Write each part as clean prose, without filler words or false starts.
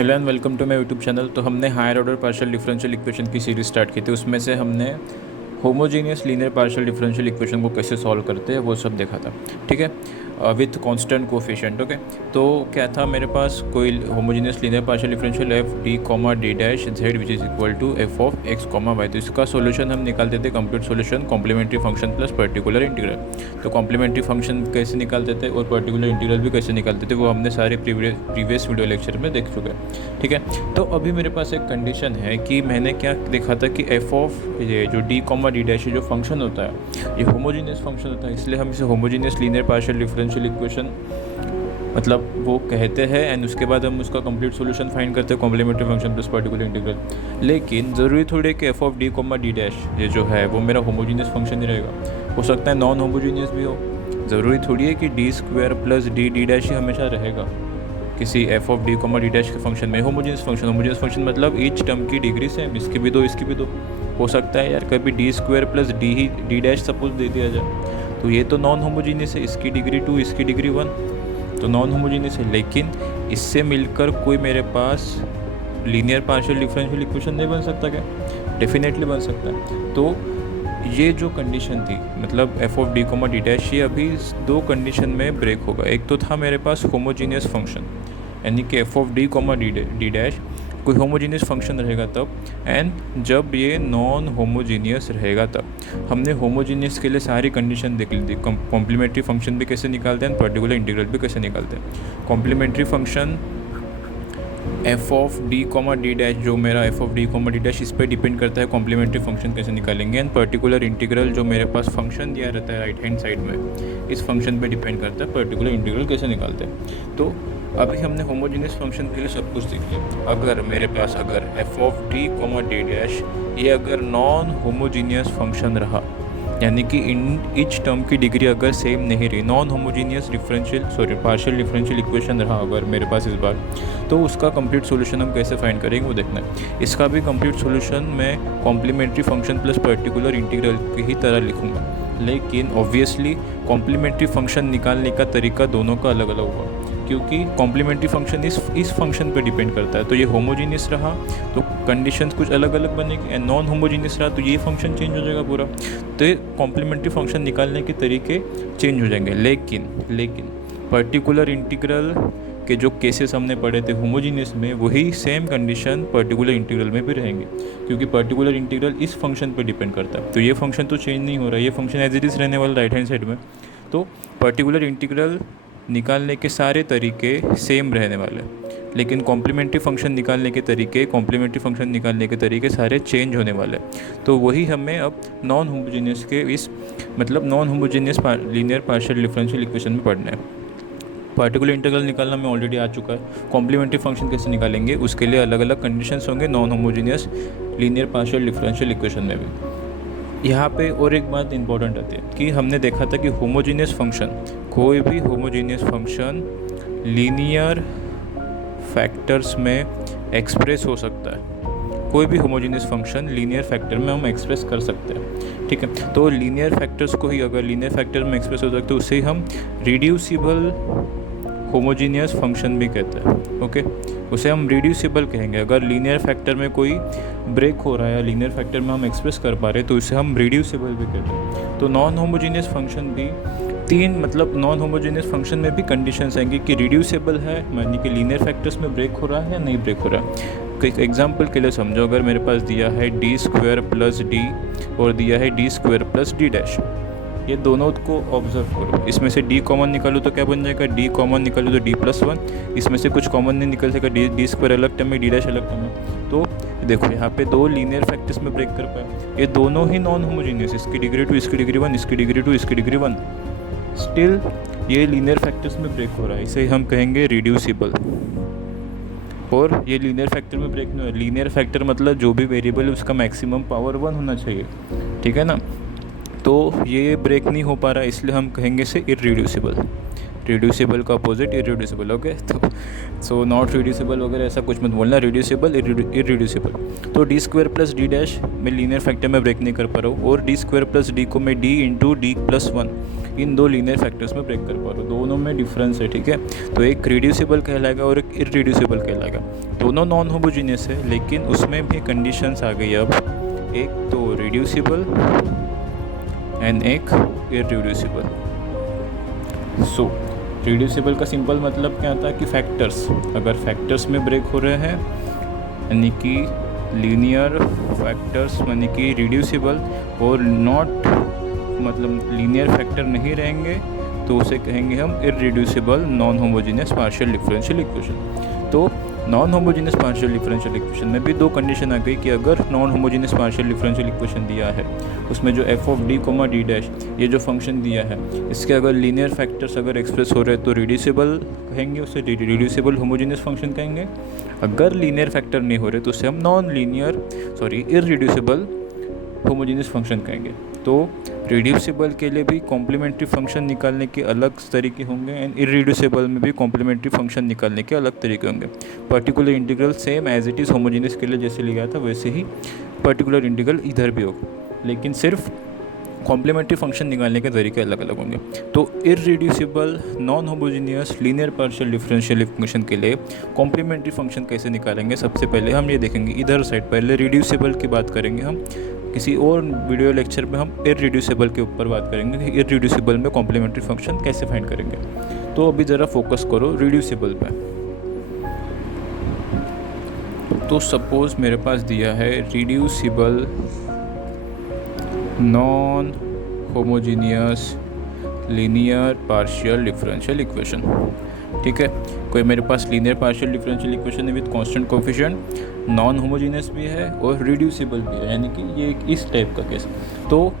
Hello and welcome to my YouTube channel. तो हमने higher order partial differential equation की series start की थी। उसमें से हमने homogeneous linear partial differential equation को कैसे सॉल्व करते हैं वो सब देखा था। ठीक है, विथ कांस्टेंट कोफिशिएंट। ओके, तो क्या था, मेरे पास कोई homogeneous linear partial differential F D comma D dash Z which is equal to F of X comma Y. तो इसका सोल्यूशन हम निकालते थे complete solution complementary function plus particular integral. तो कॉम्प्लीमेंट्री फंक्शन कैसे निकालते थे और पर्टिकुलर इंटीग्रल भी कैसे निकालते थे वो हमने सारे प्रीवियस वीडियो लेक्चर में देख चुके हैं। ठीक है, तो अभी मेरे पास एक कंडीशन है कि मैंने क्या देखा था कि एफ ऑफ ये जो डी कॉमा डी डैश जो फंक्शन होता है ये होमोजीनियस फंक्शन होता है, इसलिए हम इसे homogeneous linear partial differential equation मतलब वो कहते हैं। एंड उसके बाद हम उसका कंप्लीट सॉल्यूशन फाइंड करते हैं complementary function plus particular integral. लेकिन ज़रूरी थोड़ी है कि F of D comma D dash ये जो है वो मेरा होमोजीनियस फंक्शन ही रहेगा, हो सकता है नॉन होमोजीनियस भी हो। ज़रूरी थोड़ी है कि D square plus D D dash ही हमेशा रहेगा किसी F of D comma D dash के फंक्शन में। होमोजीनियस फंक्शन मतलब ईच टर्म की डिग्री सेम, इसकी भी दो इसकी भी दो। हो सकता है यार कभी D square plus D he D dash suppose they दिया जाए, तो ये तो नॉन होमोजीनियस है, इसकी डिग्री 2 इसकी डिग्री 1, तो नॉन होमोजीनियस है। लेकिन इससे मिलकर कोई मेरे पास लीनियर पार्शियल डिफरेंशियल इक्वेशन नहीं बन सकता क्या? डेफिनेटली बन सकता है। तो ये जो कंडीशन थी मतलब F of D comma D dash, ये अभी दो कंडीशन में ब्रेक होगा। एक तो था मेरे पास होमोजीनियस फंक्शन, यानी कि F of D comma D dash कोई होमोजीनियस फंक्शन रहेगा तब, एंड जब ये नॉन होमोजीनियस रहेगा तब। हमने होमोजीनियस के लिए सारी कंडीशन देख ली थी, कॉम्प्लीमेंट्री फंक्शन भी कैसे निकालते हैं, पर्टिकुलर इंटीग्रल भी कैसे निकालते हैं। Complementary function F of D comma D dash, जो मेरा F of D comma D dash इस पर डिपेंड करता है कॉम्प्लीमेंट्री फंक्शन कैसे निकालेंगे। एंड पर्टिकुलर इंटीग्रल जो मेरे पास फंक्शन दिया रहता है राइट हैंड साइड में, इस फंक्शन पे डिपेंड करता है पर्टिकुलर इंटीग्रल कैसे निकालते हैं। तो अभी हमने होमोजीनियस फंक्शन के लिए सब कुछ सीख लिया। अगर मेरे पास अगर F of D comma D dash ये अगर नॉन होमोजीनियस फंक्शन रहा, यानी कि इन ईच टर्म की डिग्री अगर सेम नहीं रही, non homogeneous partial differential equation रहा अगर मेरे पास इस बार, तो उसका कंप्लीट सॉल्यूशन हम कैसे फाइंड करेंगे वो देखना है। इसका भी कंप्लीट सॉल्यूशन मैं complementary function plus particular integral की ही तरह लिखूँगा, लेकिन ऑब्वियसली कॉम्प्लीमेंट्री फंक्शन निकालने का तरीका दोनों का अलग अलग होगा, क्योंकि कॉम्प्लीमेंट्री फंक्शन इस फंक्शन पर डिपेंड करता है। तो ये होमोजीनियस रहा तो कंडीशंस कुछ अलग अलग बनेगी, एंड नॉन होमोजीनियस रहा तो ये फंक्शन चेंज हो जाएगा पूरा। तो ये कॉम्प्लीमेंट्री फंक्शन निकालने के तरीके चेंज हो जाएंगे। लेकिन पर्टिकुलर इंटीग्रल के जो केसेस हमने पढ़े थे होमोजीनियस में, वही सेम कंडीशन पर्टिकुलर इंटीग्रल में भी रहेंगे, क्योंकि पर्टिकुलर इंटीग्रल इस फंक्शन पर डिपेंड करता है। तो ये फंक्शन तो चेंज नहीं हो रहा है, ये फंक्शन एज इट इज़ रहने वाला राइट हैंड साइड में। तो पर्टिकुलर इंटीग्रल निकालने के सारे तरीके सेम रहने वाले, लेकिन कॉम्प्लीमेंट्री फंक्शन निकालने के तरीके सारे चेंज होने वाले। तो वही हमें अब नॉन होमोजीनियस के इस मतलब non homogeneous linear partial differential equation में पढ़ना है। पर्टिकुलर इंटीग्रल निकालना में ऑलरेडी आ चुका है। कॉम्प्लीमेंट्री फंक्शन कैसे निकालेंगे उसके लिए अलग अलग कंडीशंस होंगे non homogeneous linear partial differential equation में भी। यहाँ पे और एक बात इंपॉर्टेंट आती है कि हमने देखा था कि होमोजीनियस फंक्शन, कोई भी होमोजीनियस फंक्शन लीनियर फैक्टर्स में एक्सप्रेस हो सकता है। कोई भी होमोजीनियस फंक्शन लीनियर फैक्टर में हम एक्सप्रेस कर सकते हैं। ठीक है, तो लीनियर फैक्टर्स को ही अगर लीनियर फैक्टर में एक्सप्रेस हो सकते तो उसे हम रिड्यूसिबल होमोजीनियस फंक्शन भी कहते हैं। ओके, उसे हम रिड्यूसिबल कहेंगे। अगर लीनियर फैक्टर में कोई ब्रेक हो रहा है या लीनियर फैक्टर में हम एक्सप्रेस कर पा रहे हैं तो उसे हम रिड्यूसिबल भी कहते हैं। तो नॉन होमोजीनियस फंक्शन भी नॉन होमोजीनियस फंक्शन में भी कंडीशंस आएंगी कि रिड्यूसिबल है, यानी कि लीनियर फैक्टर्स में ब्रेक हो रहा है या नहीं ब्रेक हो रहा है। एक एग्जाम्पल के लिए समझो, अगर मेरे पास दिया है डी स्क्वायर प्लस डी और दिया है D square plus D dash, ये दोनों को ऑब्जर्व करो। इसमें से डी कॉमन निकालो तो क्या बन जाएगा, डी कॉमन निकालो तो डी प्लस 1। इसमें से कुछ कॉमन नहीं निकल सकेगा, डी स्क्वायर अलग टर्म है डी डैश अलग टर्म है। तो देखो यहाँ पे दो लीनियर फैक्टर्स में ब्रेक कर पाए, ये दोनों ही नॉन होमोजीनियस, इसकी डिग्री 2 इसकी डिग्री 1 इसकी डिग्री 2 इसकी डिग्री 1, स्टिल ये लीनियर फैक्टर्स में ब्रेक हो रहा है, इसे हम कहेंगे रिड्यूसिबल। और ये लीनियर फैक्टर में ब्रेक नहीं हो रहा। लीनियर फैक्टर मतलब जो भी वेरिएबल है उसका मैक्सिमम पावर 1 होना चाहिए, ठीक है ना। तो ये ब्रेक नहीं हो पा रहा है, इसलिए हम कहेंगे इसे इररिड्यूसिबल। रिड्यूसिबल का अपोजिट इरिड्यूसिबल, ओके। तो सो नॉट रिड्यूसिबल वगैरह ऐसा कुछ मत बोलना, रिड्यूसिबल इरिड्यूसिबल। तो D square plus D dash मैं लीनियर फैक्टर में ब्रेक नहीं कर पा रहा हूँ, और डी स्क्वायर प्लस डी को मैं D into D plus one in दो लीनियर फैक्टर्स में ब्रेक कर पा रहा हूँ। दोनों में डिफरेंस है, ठीक है। तो एक रिड्यूसिबल कहलाएगा और एक इरिड्यूसिबल कहलाएगा। दोनों नॉन होमोजीनियस है, लेकिन उसमें भी कंडीशंस आ गई अब, एक तो रिड्यूसिबल एंड एक इरिड्यूसिबल। सो रिड्यूसिबल का सिंपल मतलब क्या आता है कि फैक्टर्स, अगर फैक्टर्स में ब्रेक हो रहे हैं यानी कि लीनियर फैक्टर्स यानी कि रिड्यूसिबल, और नॉट मतलब लीनियर फैक्टर नहीं रहेंगे तो उसे कहेंगे हम irreducible non homogeneous partial differential equation. तो non homogeneous partial differential equation में भी दो कंडीशन आ गई कि अगर non homogeneous partial differential equation दिया है, उसमें जो F of D comma D dash ये जो फंक्शन दिया है, इसके अगर लीनियर फैक्टर्स अगर एक्सप्रेस हो रहे हैं तो रिड्यूसिबल कहेंगे, उसे रिड्यूसिबल होमोजीनियस फंक्शन कहेंगे। अगर लीनियर फैक्टर नहीं हो रहे तो उसे हम non linear irreducible homogeneous function कहेंगे। तो रिड्यूसिबल के लिए भी कॉम्प्लीमेंट्री फंक्शन निकालने के अलग तरीके होंगे, एंड इरिड्यूसिबल में भी कॉम्प्लीमेंट्री फंक्शन निकालने के अलग तरीके होंगे। Particular integral same as it is homogeneous के लिए जैसे लिया था वैसे ही पर्टिकुलर इंटीग्रल इधर भी होगा, लेकिन सिर्फ कॉम्प्लीमेंट्री फंक्शन निकालने के तरीके अलग अलग होंगे। तो irreducible non homogeneous linear partial differential equation के लिए कॉम्प्लीमेंट्री फंक्शन कैसे निकालेंगे, सबसे पहले हम ये देखेंगे। इधर साइड पहले रिड्यूसिबल की बात करेंगे हम, किसी और वीडियो लेक्चर में हम इरिड्यूसिबल के ऊपर बात करेंगे कि इरिड्यूसिबल में कॉम्प्लीमेंट्री फंक्शन कैसे फाइंड करेंगे। तो अभी ज़रा फोकस करो रिड्यूसिबल पे। तो सपोज मेरे पास दिया है reducible non homogeneous linear partial differential equation, ठीक है। कोई मेरे पास लीनियर पार्शियल डिफरेंशियल इक्वेशन है with constant coefficient, non homogeneous भी है और रिड्यूसिबल भी है, यानी कि ये एक इस टाइप का केस। तो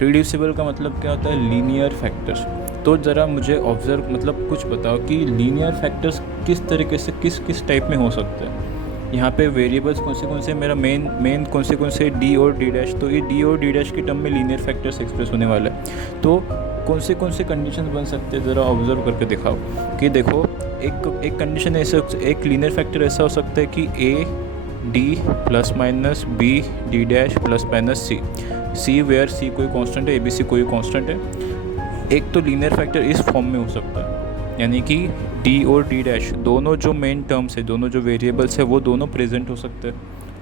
रिड्यूसिबल का मतलब क्या होता है, लीनियर फैक्टर्स। तो ज़रा मुझे ऑब्जर्व मतलब कुछ बताओ कि लीनियर फैक्टर्स किस तरीके से किस टाइप में हो सकते हैं। यहाँ पे वेरिएबल्स कौन से मेरा मेन कौन से डी और डी डैश, तो ये डी और डी डैश की टर्म में लीनियर फैक्टर्स एक्सप्रेस होने वाला है। तो कौन से कंडीशन बन सकते हैं, ज़रा ऑब्जर्व करके दिखाओ। कि देखो एक कंडीशन ऐसे, एक लीनियर फैक्टर ऐसा हो सकता है कि A D plus minus B D dash plus minus C where C कोई कांस्टेंट है, ए बी सी कोई कांस्टेंट है। एक तो लीनियर फैक्टर इस फॉर्म में हो सकता है, यानी कि डी और डी डैश दोनों जो मेन टर्म्स है, दोनों जो वेरिएबल्स है वो दोनों प्रेजेंट हो सकते हैं।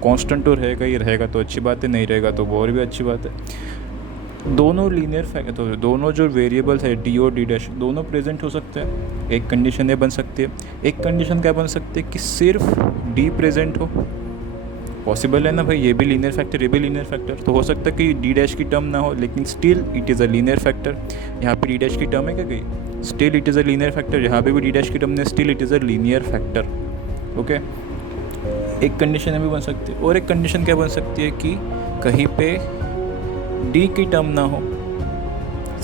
कांस्टेंट तो रहेगा ही रहेगा तो अच्छी बात है, नहीं रहेगा तो और भी अच्छी बात है। दोनों लीनियर फैक्टर, तो दोनों जो वेरिएबल्स है डी और डी डैश दोनों प्रेजेंट हो सकते हैं। एक कंडीशन ये बन सकती है। एक कंडीशन क्या बन सकती है कि सिर्फ डी प्रेजेंट हो, पॉसिबल है ना भाई, ये भी लीनियर फैक्टर ये भी लीनियर फैक्टर। तो हो सकता है कि डी डैश की टर्म ना हो लेकिन still it is a linear factor. यहाँ पे डी डैश की टर्म है क्या गई, still it is a linear factor. यहाँ पे भी डी डैश की टर्म है, still it is a linear factor, okay. एक कंडीशन ये भी बन सकती है। और एक कंडीशन क्या बन सकती है कि कहीं पे डी की टर्म ना हो,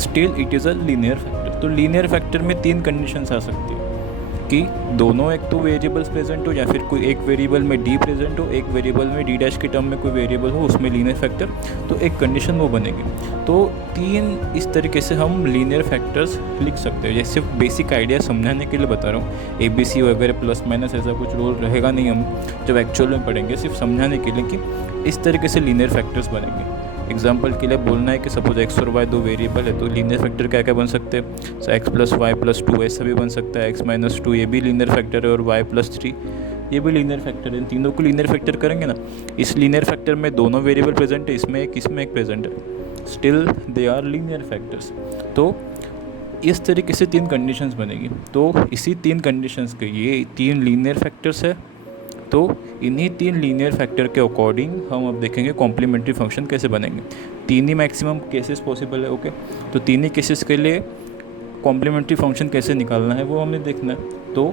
still it is a linear factor. तो लीनियर फैक्टर में तीन कंडीशंस आ सकती है कि दोनों एक तो वेरिएबल्स प्रेजेंट हो, या फिर कोई एक वेरिएबल में डी प्रेजेंट हो, एक वेरिएबल में डी डैश की टर्म में कोई वेरिएबल हो उसमें लीनियर फैक्टर, तो एक कंडीशन वो बनेगी। तो तीन इस तरीके से हम लीनियर फैक्टर्स लिख सकते हैं। ये सिर्फ बेसिक आइडिया समझाने के लिए बता रहा हूँ। ए बी सी वगैरह प्लस माइनस ऐसा कुछ रोल रहेगा नहीं, हम जब एक्चुअल में पढ़ेंगे, सिर्फ समझाने के लिए कि इस तरीके से लीनियर फैक्टर्स बनेंगे। एग्जाम्पल के लिए बोलना है कि सपोज एक्स और वाई दो वेरिएबल है, तो लीनियर फैक्टर क्या क्या बन सकते हैं, so X plus Y plus two ऐसा भी बन सकता है, एक्स माइनस टू ये भी लीनियर फैक्टर है, और वाई प्लस थ्री ये भी लीनियर फैक्टर है। इन तीनों को लीनियर फैक्टर करेंगे ना, इस लीनियर फैक्टर में दोनों वेरिएबल प्रेजेंट है, इसमें एक प्रेजेंट है, still they are linear factors. तो इस तरीके से तीन कंडीशंस बनेगी। तो इसी तीन कंडीशंस के ये तीन लीनियर फैक्टर्स है। तो इन्हीं तीन लीनियर फैक्टर के अकॉर्डिंग हम अब देखेंगे कॉम्प्लीमेंट्री फंक्शन कैसे बनेंगे। तीन ही मैक्सिमम केसेस पॉसिबल है, ओके। तो तीन ही केसेस के लिए कॉम्प्लीमेंट्री फंक्शन कैसे निकालना है वो हमने देखना है। तो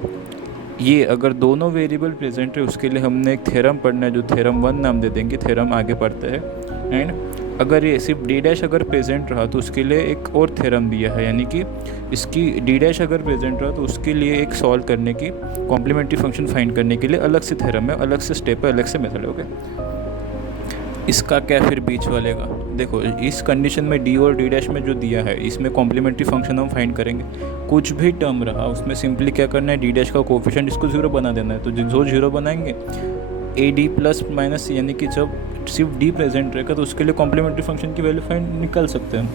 ये अगर दोनों वेरिएबल प्रेजेंट है उसके लिए हमने एक थ्योरम पढ़ना है, जो थ्योरम 1 नाम दे देंगे, थ्योरम आगे पढ़ते हैं। एंड अगर ये सिर्फ डी डैश अगर प्रेजेंट रहा तो उसके लिए एक और थ्योरम दिया है, यानी कि इसकी डी डैश अगर प्रेजेंट रहा तो उसके लिए एक सॉल्व करने की, कॉम्प्लीमेंट्री फंक्शन फाइंड करने के लिए अलग से थ्योरम है, अलग से स्टेप है, अलग से मेथड है, ओके। इसका क्या फिर बीच वाले का, देखो इस कंडीशन में डी और डी डैश में जो दिया है इसमें कॉम्प्लीमेंट्री फंक्शन हम फाइंड करेंगे। कुछ भी टर्म रहा उसमें सिंपली क्या करना है, डी डैश का कोफिशिएंट इसको 0 बना देना है। तो जो 0 बनाएंगे ए डी प्लस माइनस सी, यानी कि जब सिर्फ डी प्रेजेंट रहेगा तो उसके लिए कॉम्प्लीमेंट्री फंक्शन की वैल्यू फाइंड निकाल सकते हैं,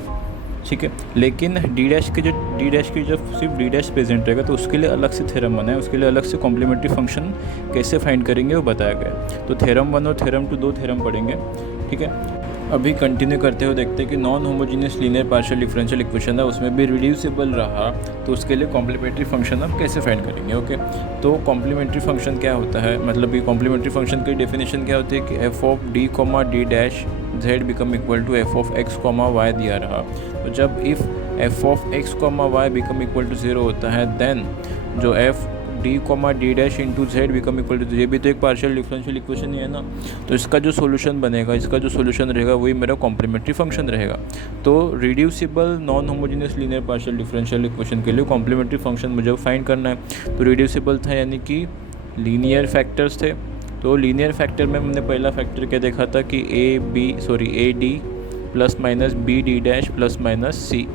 ठीक है। लेकिन डी डैश की जब सिर्फ डी डैश प्रेजेंट रहेगा तो उसके लिए अलग से थ्योरम बना है, उसके लिए अलग से कॉम्प्लीमेंट्री फंक्शन कैसे फाइंड करेंगे वो बताया गया। तो थ्योरम 1 और थ्योरम 2 दो थ्योरम पढ़ेंगे, ठीक है। अभी कंटिन्यू करते हुए देखते हैं कि non homogeneous linear partial differential equation है उसमें भी रिड्यूसिबल रहा तो उसके लिए कॉम्प्लीमेंट्री फंक्शन आप कैसे फाइंड करेंगे, ओके। तो कॉम्प्लीमेंट्री फंक्शन क्या होता है, मतलब ये कॉम्प्लीमेंट्री फंक्शन की डेफिनेशन क्या होती है कि F of D comma D dash Z become equal to F of X comma Y दिया रहा। तो जब if F of X comma Y become equal to 0 होता है देन जो F D comma D dash into Z become equal to, ये भी तो एक पार्शियल डिफरेंशियल इक्वेशन ही है ना। तो इसका जो सॉल्यूशन बनेगा, इसका जो सॉल्यूशन रहेगा वही मेरा कॉम्प्लीमेंट्री फंक्शन रहेगा। तो reducible non homogeneous linear partial differential equation के लिए कॉम्प्लीमेंट्री फंक्शन मुझे फाइंड करना है। तो रिड्यूसिबल था यानी कि लीनियर फैक्टर्स थे। तो लीनियर फैक्टर में हमने पहला फैक्टर क्या देखा था कि A D plus minus B D dash plus minus C,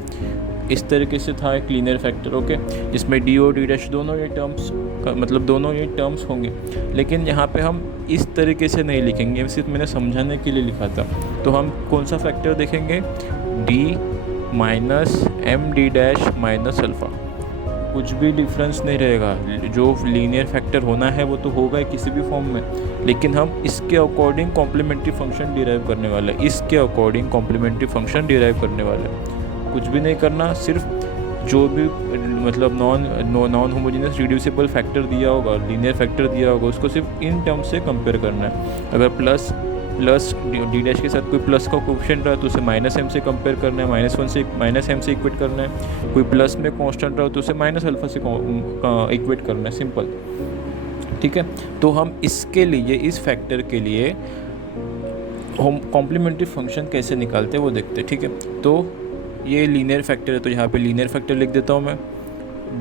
इस तरीके से था एक लीनियर फैक्टर, ओके, जिसमें डी और डी डैश दोनों ये टर्म्स होंगे। लेकिन यहाँ पे हम इस तरीके से नहीं लिखेंगे, सिर्फ मैंने समझाने के लिए लिखा था। तो हम कौन सा फैक्टर देखेंगे, D minus M D dash minus alpha, कुछ भी डिफरेंस नहीं रहेगा। जो लीनियर फैक्टर होना है वो तो होगा ही किसी भी फॉर्म में, लेकिन हम इसके अकॉर्डिंग कॉम्प्लीमेंट्री फंक्शन डिराइव करने वाले हैं, इसके अकॉर्डिंग कॉम्प्लीमेंट्री फंक्शन डिराइव करने वाले हैं। कुछ भी नहीं करना, सिर्फ जो भी मतलब नॉन होमोजेनियस रिड्यूसिबल फैक्टर दिया होगा, लीनियर फैक्टर दिया होगा, उसको सिर्फ इन टर्म्स से कंपेयर करना है। अगर प्लस डी डैश के साथ कोई प्लस का कोफिशिएंट रहा तो उसे माइनस एम से कंपेयर करना है, माइनस एम से इक्वेट करना है। कोई प्लस में कांस्टेंट रहा तो उसे माइनस अल्फा से इक्वेट करना है, सिंपल, ठीक है। तो हम इसके लिए, इस फैक्टर के लिए हम कॉम्प्लीमेंट्री फंक्शन कैसे निकालते हैं वो देखते हैं, ठीक है। तो ये लीनियर फैक्टर है तो यहाँ पे लीनियर फैक्टर लिख देता हूँ मैं,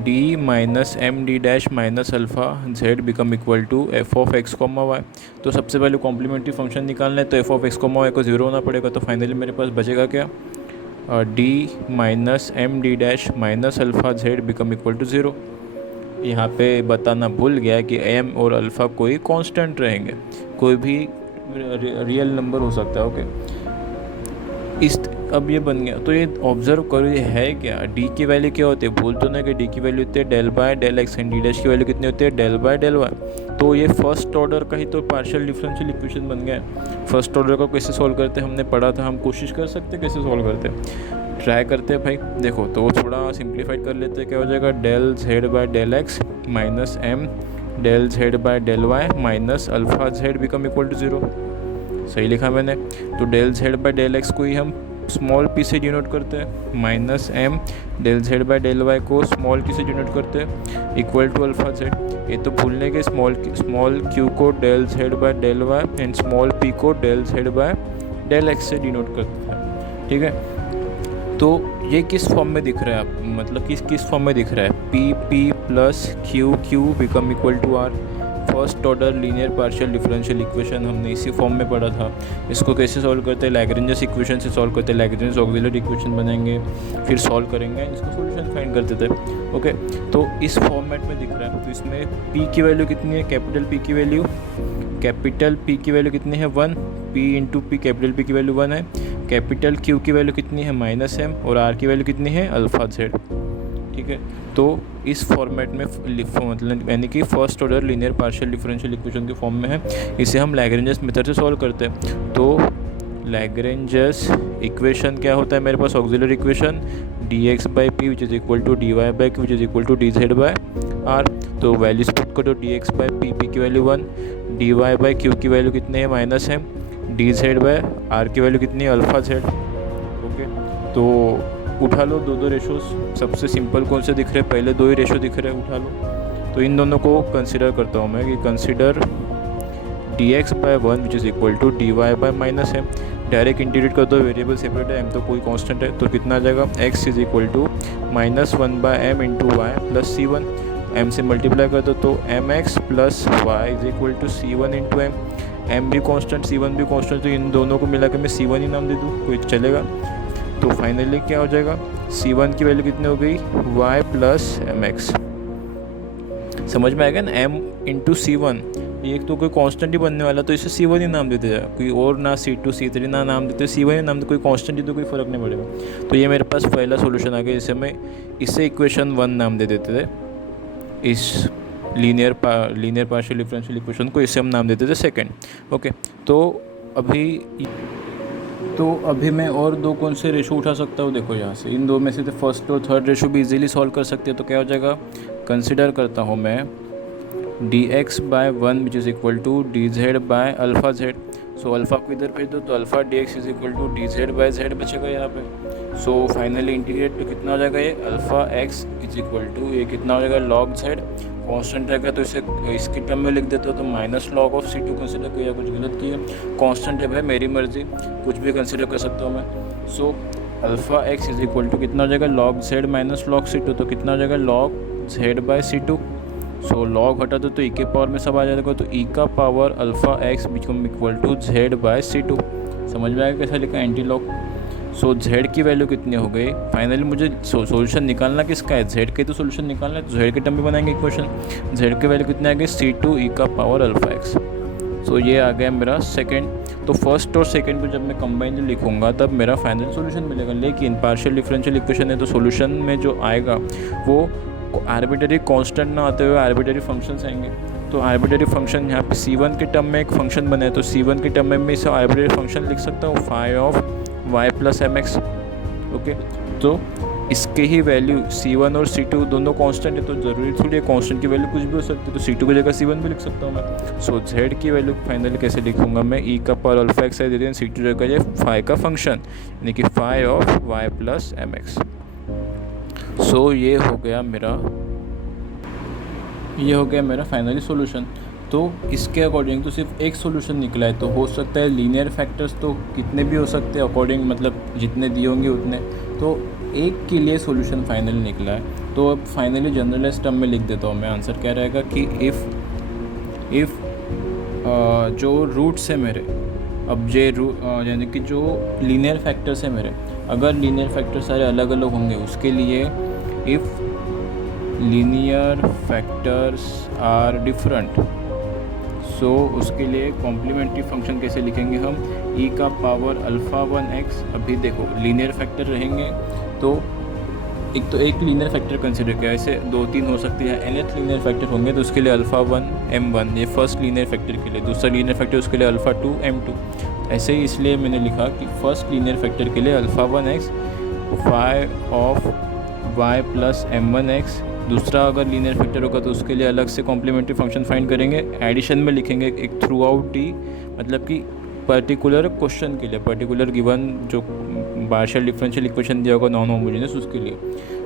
D minus M D dash minus alpha Z become equal to F of X comma Y. तो सबसे पहले कॉम्प्लीमेंट्री फंक्शन निकालना है तो F of X comma Y को 0 होना पड़ेगा। तो फाइनली मेरे पास बचेगा क्या, D minus M D dash minus alpha Z become equal to 0। यहाँ पे बताना भूल गया कि एम और अल्फ़ा कोई कांस्टेंट रहेंगे, कोई भी रियल नंबर हो सकता है, ओके। अब ये बन गया। तो ये ऑब्जर्व करो, ये है क्या, डी की वैल्यू क्या होती है, भूल तो नहीं कि डी की वैल्यू होती है del by del X and D dash की वैल्यू कितनी होती है डेल बाय डेल वाई। तो ये फर्स्ट ऑर्डर का ही तो पार्शियल डिफरेंशियल इक्वेशन बन गया है। फर्स्ट ऑर्डर का कैसे सॉल्व करते हैं हमने पढ़ा था, हम कोशिश कर सकते हैं कैसे सॉल्व करते हैं, ट्राई करते हैं भाई। देखो तो थोड़ा सिंप्लीफाइड कर लेते हैं, क्या हो जाएगा, del Z by del X minus M del Z by del Y minus alpha Z become equal to 0। सही लिखा मैंने। तो del Z by del X को ही हम स्मॉल पी से डिनोट करते हैं, minus M del Z by del Y को स्मॉल क्यू से डिनोट करते हैं, इक्वल टू अल्फा जेड। ये तो भूलने के स्मॉल क्यू को del Z by del Y and small P को del Z by del X से डिनोट करते हैं, ठीक है। तो ये किस फॉर्म में दिख रहा है, आप मतलब किस फॉर्म में दिख रहा है, P P plus Q Q become equal to R. First order linear partial differential equation हमने इसी फॉर्म में पढ़ा था। इसको कैसे सॉल्व करते हैं, लैग्रेंजस इक्वेशन से सॉल्व करते हैं, लैग्रेंजस ऑक्सिलरी इक्वेशन बनाएंगे, फिर सॉल्व करेंगे, इसका सॉल्यूशन फाइंड करते थे, ओके। तो इस फॉर्मेट में दिख रहा है। तो इसमें पी की वैल्यू कितनी है, कैपिटल पी की वैल्यू कितनी है 1, P into P capital P की वैल्यू 1 है, कैपिटल क्यू की वैल्यू कितनी है माइनस एम और आर की वैल्यू कितनी है अल्फा जेड, ठीक है। तो इस फॉर्मेट में मतलब यानी कि first order linear partial differential equation के फॉर्म में है। इसे हम लैग्रेंजस मेथड से सॉल्व करते हैं। तो लैग्रेंजस इक्वेशन क्या होता है मेरे पास, auxiliary equation D X by P which is equal to D Y by Q which is equal to D Z by R. तो वैल्यूज पुट करो, D X by P, P की value 1, D Y by Q की value कितनी है minus है, D Z by R की value कितनी है अल्फा जेड, ओके। तो उठा लो दो रेशोज, सबसे सिंपल कौन से दिख रहे हैं, पहले 2 ही रेशो दिख रहे हैं, उठा लो। तो इन दोनों को कंसिडर करता हूँ मैं कि consider D X by 1 which is equal to D Y by minus है। डायरेक्ट इंटीग्रेट कर दो, वेरिएबल सेपरेट है, एम तो कोई कांस्टेंट है, तो कितना आ जाएगा, X is equal to minus 1 by M into Y plus C1। M से मल्टीप्लाई कर दो तो M X plus Y is equal to C1 into M. M भी कांस्टेंट C1 भी कांस्टेंट, तो इन दोनों को मिला के मैं C1 ही नाम दे दूँ, कोई चलेगा। तो फाइनली क्या हो जाएगा, C1 की वैल्यू कितनी हो गई, y प्लस mx। समझ में आएगा ना, m इंटू C1, ये एक तो कोई कांस्टेंट ही बनने वाला, तो इसे C1 ही नाम देते जाए, कोई और ना C2 C3 ना नाम देते, C1 ही नाम दे, कोई कांस्टेंट ही तो कोई फ़र्क नहीं पड़ेगा। तो ये मेरे पास पहला सॉल्यूशन आ गया, जिसे मैं इसे इक्वेशन 1 नाम दे देते थे, इस लीनियर पार्शियल डिफरेंशियल इक्वेशन को इसे हम नाम देते थे सेकंड। ओके, तो अभी मैं और दो कौन से रेशो उठा सकता हूँ, देखो यहाँ से इन दो में से तो फर्स्ट और थर्ड रेशो भी इजीली सॉल्व कर सकते हैं। तो क्या हो जाएगा, कंसिडर करता हूँ मैं dx/1 which is equal to dz/α/z। So alpha को इधर भेज दो, तो alpha dx is equal to dz/z बचेगा यहाँ पे। सो फाइनली इंटीग्रेट तो कितना हो जाएगा, ये alpha x is equal to ये कितना हो जाएगा log z, कांस्टेंट रहेगा तो इसे इसकी टर्म में लिख देते हो, तो minus log of C2 consider किया, कुछ गलत किया, कांस्टेंट है भाई, मेरी मर्जी, कुछ भी कंसिडर कर सकता हूँ मैं। So alpha x is equal to कितना हो जाएगा log z minus log C2, तो कितना हो जाएगा log z/C2। सो log हटा दो तो e के पावर में सब आ जाएगा, तो e का power alpha x become equal to z/C2। समझ में आएगा कैसा लिखा, एंटी लॉग। सो z की वैल्यू कितनी हो गई, फाइनली मुझे सॉल्यूशन निकालना किसका है, z के तो सॉल्यूशन निकालना है, तो z के टर्म में बनाएंगे इक्वेशन। z की वैल्यू कितनी आ गई, C2 e का पावर अल्फ़ा x। सो ये आ गया मेरा सेकंड। तो फर्स्ट और सेकंड को जब मैं कंबाइन लिखूंगा तब मेरा फाइनल सॉल्यूशन मिलेगा, लेकिन पार्शियल डिफरेंशियल इक्वेशन है तो सॉल्यूशन में जो आएगा वो आर्बिट्ररी कांस्टेंट ना आते हुए आर्बिट्ररी फंक्शंस आएंगे। तो आर्बिट्ररी फंक्शन यहाँ पे C1 के टर्म में एक फंक्शन बना है, तो C1 के टर्म में मैं इसे आर्बिट्ररी फंक्शन लिख सकता हूँ phi of y plus mx। Okay, तो इसके ही वैल्यू C1 और C2 दोनों कांस्टेंट है, तो ज़रूरी थोड़ी है कांस्टेंट की वैल्यू कुछ भी हो सकती है, तो C2 की जगह C1 भी लिख सकता हूँ मैं। सो z की वैल्यू फाइनली कैसे लिखूंगा मैं, e का पावर अल्फ़ा x दे दें, C2 जगह ये फाई का फंक्शन यानी कि phi of y plus mx। So ये हो गया मेरा फाइनली सॉल्यूशन। तो इसके अकॉर्डिंग तो सिर्फ एक सॉल्यूशन निकला है, तो हो सकता है लीनियर फैक्टर्स तो कितने भी हो सकते हैं अकॉर्डिंग, मतलब जितने दिए होंगे उतने, तो एक के लिए सॉल्यूशन फाइनल निकला है। तो अब फाइनली जनरलाइज टर्म में लिख देता हूँ मैं, आंसर क्या रहेगा कि इफ़ जो रूट्स है मेरे, अब यानी कि जो लीनियर फैक्टर्स है मेरे, अगर लीनियर फैक्टर सारे अलग अलग होंगे उसके लिए if linear factors are different, so उसके लिए कॉम्प्लीमेंट्री फंक्शन कैसे लिखेंगे हम, e का पावर अल्फ़ा 1x। अभी देखो लीनियर फैक्टर रहेंगे तो एक लीनियर फैक्टर कंसिडर किया, ऐसे 2-3 हो सकती है, nth लीनियर फैक्टर होंगे तो उसके लिए अल्फ़ा 1 m1 ये फर्स्ट लीनियर फैक्टर के लिए, दूसरा लीनियर फैक्टर उसके लिए अल्फ़ा 2 m2। ऐसे ही इसलिए मैंने लिखा कि फर्स्ट लीनियर फैक्टर के लिए alpha 1x phi of y plus m1x, दूसरा अगर लीनियर फैक्टर होगा तो उसके लिए अलग से कॉम्प्लीमेंट्री फंक्शन फाइंड करेंगे, एडिशन में लिखेंगे एक थ्रू आउट डी, मतलब कि पर्टिकुलर क्वेश्चन के लिए, पर्टिकुलर गिवन जो पार्शियल डिफरेंशियल इक्वेशन दिया होगा नॉन होमोजेनियस उसके लिए।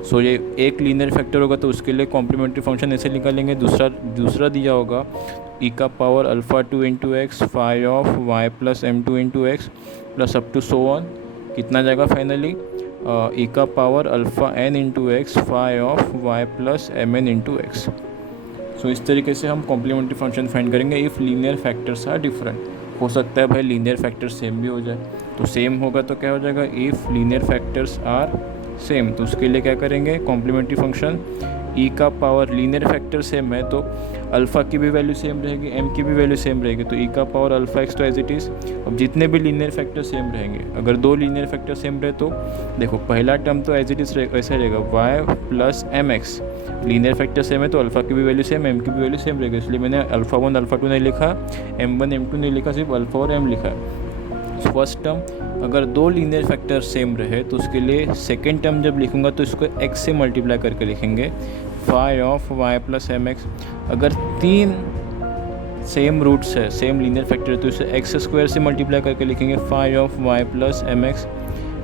सो ये एक लीनियर फैक्टर होगा तो उसके लिए कॉम्प्लीमेंट्री फंक्शन ऐसे निकालेंगे, दूसरा दिया होगा e का power alpha 2 into x phi of y plus m2 into X plus up to so on, कितना जाएगा फाइनली e का power alpha n into x phi of y plus mn into X. So इस तरीके से हम complementary function find करेंगे if linear factors are different. हो सकता है भाई लीनियर फैक्टर सेम भी हो जाए, तो सेम होगा तो क्या हो जाएगा, if linear factors are same, तो उसके लिए क्या करेंगे, कॉम्प्लीमेंट्री फंक्शन e का पावर लीनियर फैक्टर सेम है तो अल्फ़ा की भी वैल्यू सेम रहेगी, m की भी वैल्यू सेम रहेगी, तो e का पावर अल्फ़ा x तो एज इट इज़। अब जितने भी लीनियर फैक्टर सेम रहेंगे, अगर दो लीनियर फैक्टर सेम रहे तो देखो पहला टर्म तो एज इट इज़ ऐसा रहेगा y plus mx, linear factor same है तो अल्फ़ा की भी वैल्यू सेम, m की भी वैल्यू सेम रहेगी, इसलिए मैंने अल्फ़ा 1 अल्फ़ा 2 नहीं लिखा, m1 m2 नहीं लिखा, सिर्फ अल्फ़ा और m लिखा है। फर्स्ट टर्म अगर दो लीनियर फैक्टर सेम रहे तो उसके लिए सेकेंड टर्म जब लिखूंगा तो इसको x से मल्टीप्लाई करके लिखेंगे phi of y plus mx। अगर तीन सेम रूट्स है, सेम लीनियर फैक्टर है तो इसे x स्क्वायर से मल्टीप्लाई करके लिखेंगे phi of y plus mx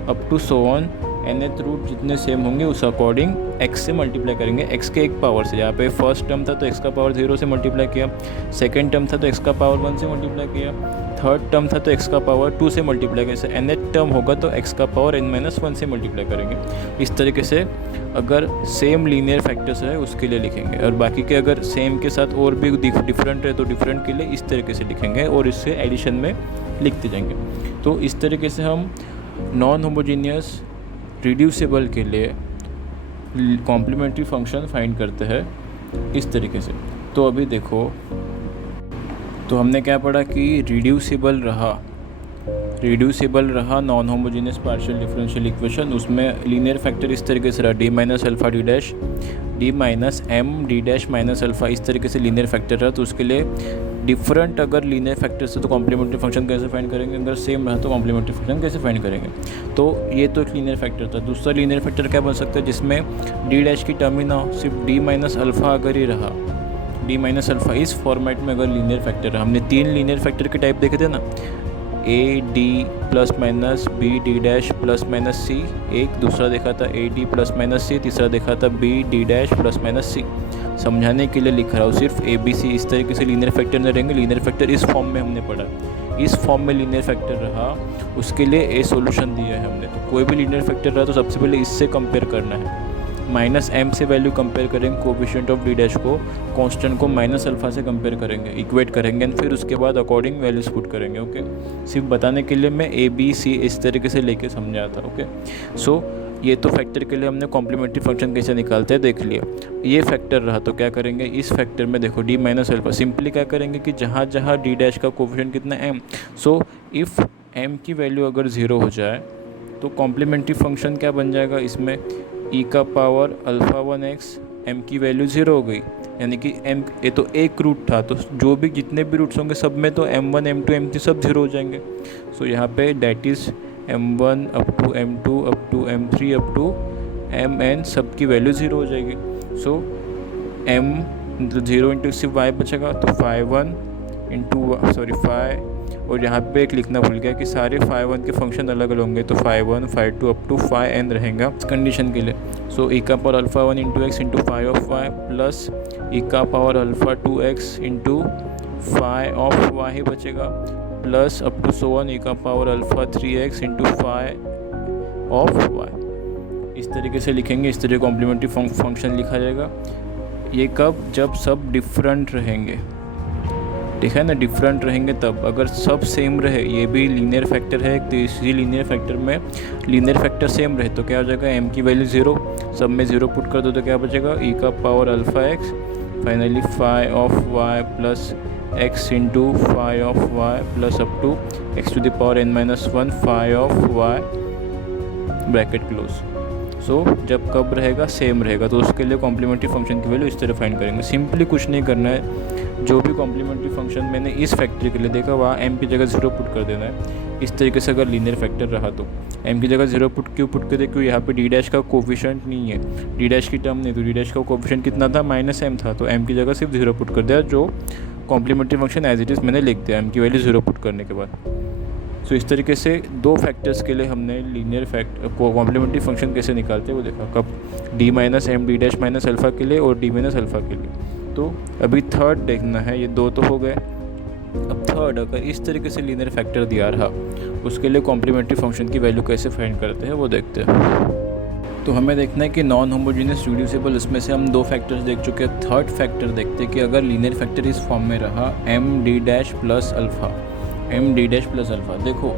up to so on nth root जितने सेम होंगे उस अकॉर्डिंग x से मल्टीप्लाई करेंगे, x के एक पावर से। यहाँ पे फर्स्ट टर्म था तो x का पावर 0 से मल्टीप्लाई किया, सेकंड टर्म था तो x का पावर 1 से मल्टीप्लाई किया, थर्ड टर्म था तो x का पावर 2 से मल्टीप्लाई किया। जैसे nth टर्म होगा तो x का पावर n-1 से मल्टीप्लाई करेंगे। इस तरीके से अगर सेम लीनियर फैक्टर्स है उसके लिए लिखेंगे, और बाकी के अगर सेम के साथ और भी डिफरेंट है तो डिफरेंट के लिए इस तरीके से लिखेंगे और इससे एडिशन में लिखते जाएंगे। तो इस तरीके से हम नॉन होमोजीनियस रिड्यूसिबल के लिए कॉम्प्लीमेंट्री फंक्शन फाइंड करते हैं इस तरीके से। तो अभी देखो, तो हमने क्या पढ़ा कि रिड्यूसिबल रहा non homogeneous partial differential equation, उसमें लीनियर फैक्टर इस तरीके से रहा d minus alpha D dash, d minus M D dash minus alpha, इस तरीके से लीनियर फैक्टर रहा। तो उसके लिए डिफरेंट अगर लीनियर फैक्टर से तो कॉम्प्लीमेंट्री फंक्शन कैसे फाइंड करेंगे, अगर सेम रहा तो कॉम्प्लीमेंट्री फंक्शन कैसे फाइंड करेंगे। तो ये तो एक लीनियर फैक्टर था। दूसरा लीनियर फैक्टर क्या बन सकता है जिसमें d डैश की टर्म ही ना हो, सिर्फ d माइनस अल्फ़ा अगर ही रहा, d माइनस अल्फ़ा इस फॉर्मेट में अगर लीनियर फैक्टर रहा। हमने 3 लीनियर फैक्टर के टाइप देखे थे ना, a d plus minus b d dash plus minus c, एक दूसरा देखा था a d plus minus c, तीसरा देखा था b d dash plus minus c। समझाने के लिए लिख रहा हूँ सिर्फ a b c, इस तरीके से लीनियर फैक्टर न रहेंगे। लीनियर फैक्टर इस फॉर्म में हमने पढ़ा, इस फॉर्म में लीनियर फैक्टर रहा, उसके लिए a सोल्यूशन दिया है हमने। तो कोई भी लीनियर फैक्टर रहा तो सबसे पहले इससे कंपेयर करना है, माइनस एम से वैल्यू कंपेयर करेंगे, कोफिशिएंट ऑफ डी डैश को, कांस्टेंट को माइनस अल्फ़ा से कंपेयर करेंगे, इक्वेट करेंगे, एंड फिर उसके बाद अकॉर्डिंग वैल्यूज पुट करेंगे। ओके, सिर्फ बताने के लिए मैं ए बी सी इस तरीके से लेके समझा था। ओके, सो ये तो फैक्टर के लिए हमने कॉम्प्लीमेंट्री फंक्शन कैसे निकालते हैं देख लिया। ये फैक्टर रहा तो क्या करेंगे, इस फैक्टर में देखो डी माइनस अल्फ़ा, सिंपली क्या करेंगे कि जहाँ जहाँ डी डैश का कोफिशिएंट कितना एम, सो इफ़ एम की वैल्यू अगर 0 हो जाए तो कॉम्प्लीमेंट्री फंक्शन क्या बन जाएगा, इसमें e का पावर अल्फ़ा 1x, m की वैल्यू 0 हो गई, यानी कि m ये तो एक रूट था, तो जो भी जितने भी रूट्स होंगे सब में तो m1 m2 m3 सब 0 हो जाएंगे। सो यहाँ पे that is m1 up to m2 up to m3 up to mn सब की वैल्यू 0 हो जाएगी। सो m 0 इंटू सिर्फ y बचेगा, तो 5 और यहाँ पे एक लिखना भूल गया कि सारे 5 के फंक्शन अलग अलग होंगे, तो 5 5 2 अप टू 5n रहेगा इस कंडीशन के लिए। सो e का power alpha 1 into X into 5 of y plus e का power alpha 2x into 5 of y ही बचेगा, plus up to so 1 e का power alpha 3x into 5 of y। इस तरीके से लिखेंगे, इस तरीके कॉम्प्लीमेंट्री फंक्शन लिखा जाएगा। ये कब, जब सब डिफरेंट रहेंगे, ठीक है ना, डिफरेंट रहेंगे तब। अगर सब सेम रहे, ये भी लीनियर फैक्टर है तो इसी लीनियर फैक्टर में लीनियर फैक्टर सेम रहे तो क्या हो जाएगा, m की वैल्यू 0, सब में 0 पुट कर दो तो क्या बचेगा, e का power alpha x, finally 5 of y plus x into 5 of y plus up to x to the power n-1 5 of y bracket close. So जब कब रहेगा, सेम रहेगा, तो उसके लिए कॉम्प्लीमेंट्री फंक्शन की वैल्यू इस तरह फाइंड करेंगे। सिंपली कुछ नहीं करना है, जो भी कॉम्प्लीमेंट्री फंक्शन मैंने इस फैक्टर के लिए देखा वहाँ m की जगह 0 पुट कर देना है। इस तरीके से अगर लीनियर फैक्टर रहा तो m की जगह 0 क्यों पुट कर दे, क्यों यहाँ पे d डैश का कोफिशिएंट नहीं है, d डैश की टर्म नहीं, तो d डैश का कोफिशिएंट कितना था, -m था, तो m की जगह सिर्फ 0 पुट कर दिया, जो complementary function as it is मैंने लिख दिया m की वैल्यू 0 पुट करने के बाद। सो इस तरीके से 2 फैक्टर्स के लिए हमने लीनियर कॉम्प्लीमेंट्री फंक्शन कैसे निकालते हैं वो देखा, कब d minus M D dash minus alpha के लिए और d माइनस अल्फ़ा के लिए। तो अभी थर्ड देखना है, ये 2 तो हो गए। अब थर्ड, अगर इस तरीके से लीनियर फैक्टर दिया रहा, उसके लिए कॉम्प्लीमेंट्री फंक्शन की वैल्यू कैसे फाइंड करते हैं वो देखते हैं। तो हमें देखना है कि नॉन होमोजीनियस रिड्यूसिबल, इसमें से हम 2 फैक्टर्स देख चुके हैं। थर्ड फैक्टर देखते हैं कि अगर लीनियर फैक्टर इस फॉर्म में रहा, m d dash plus alpha, m d dash plus alpha. देखो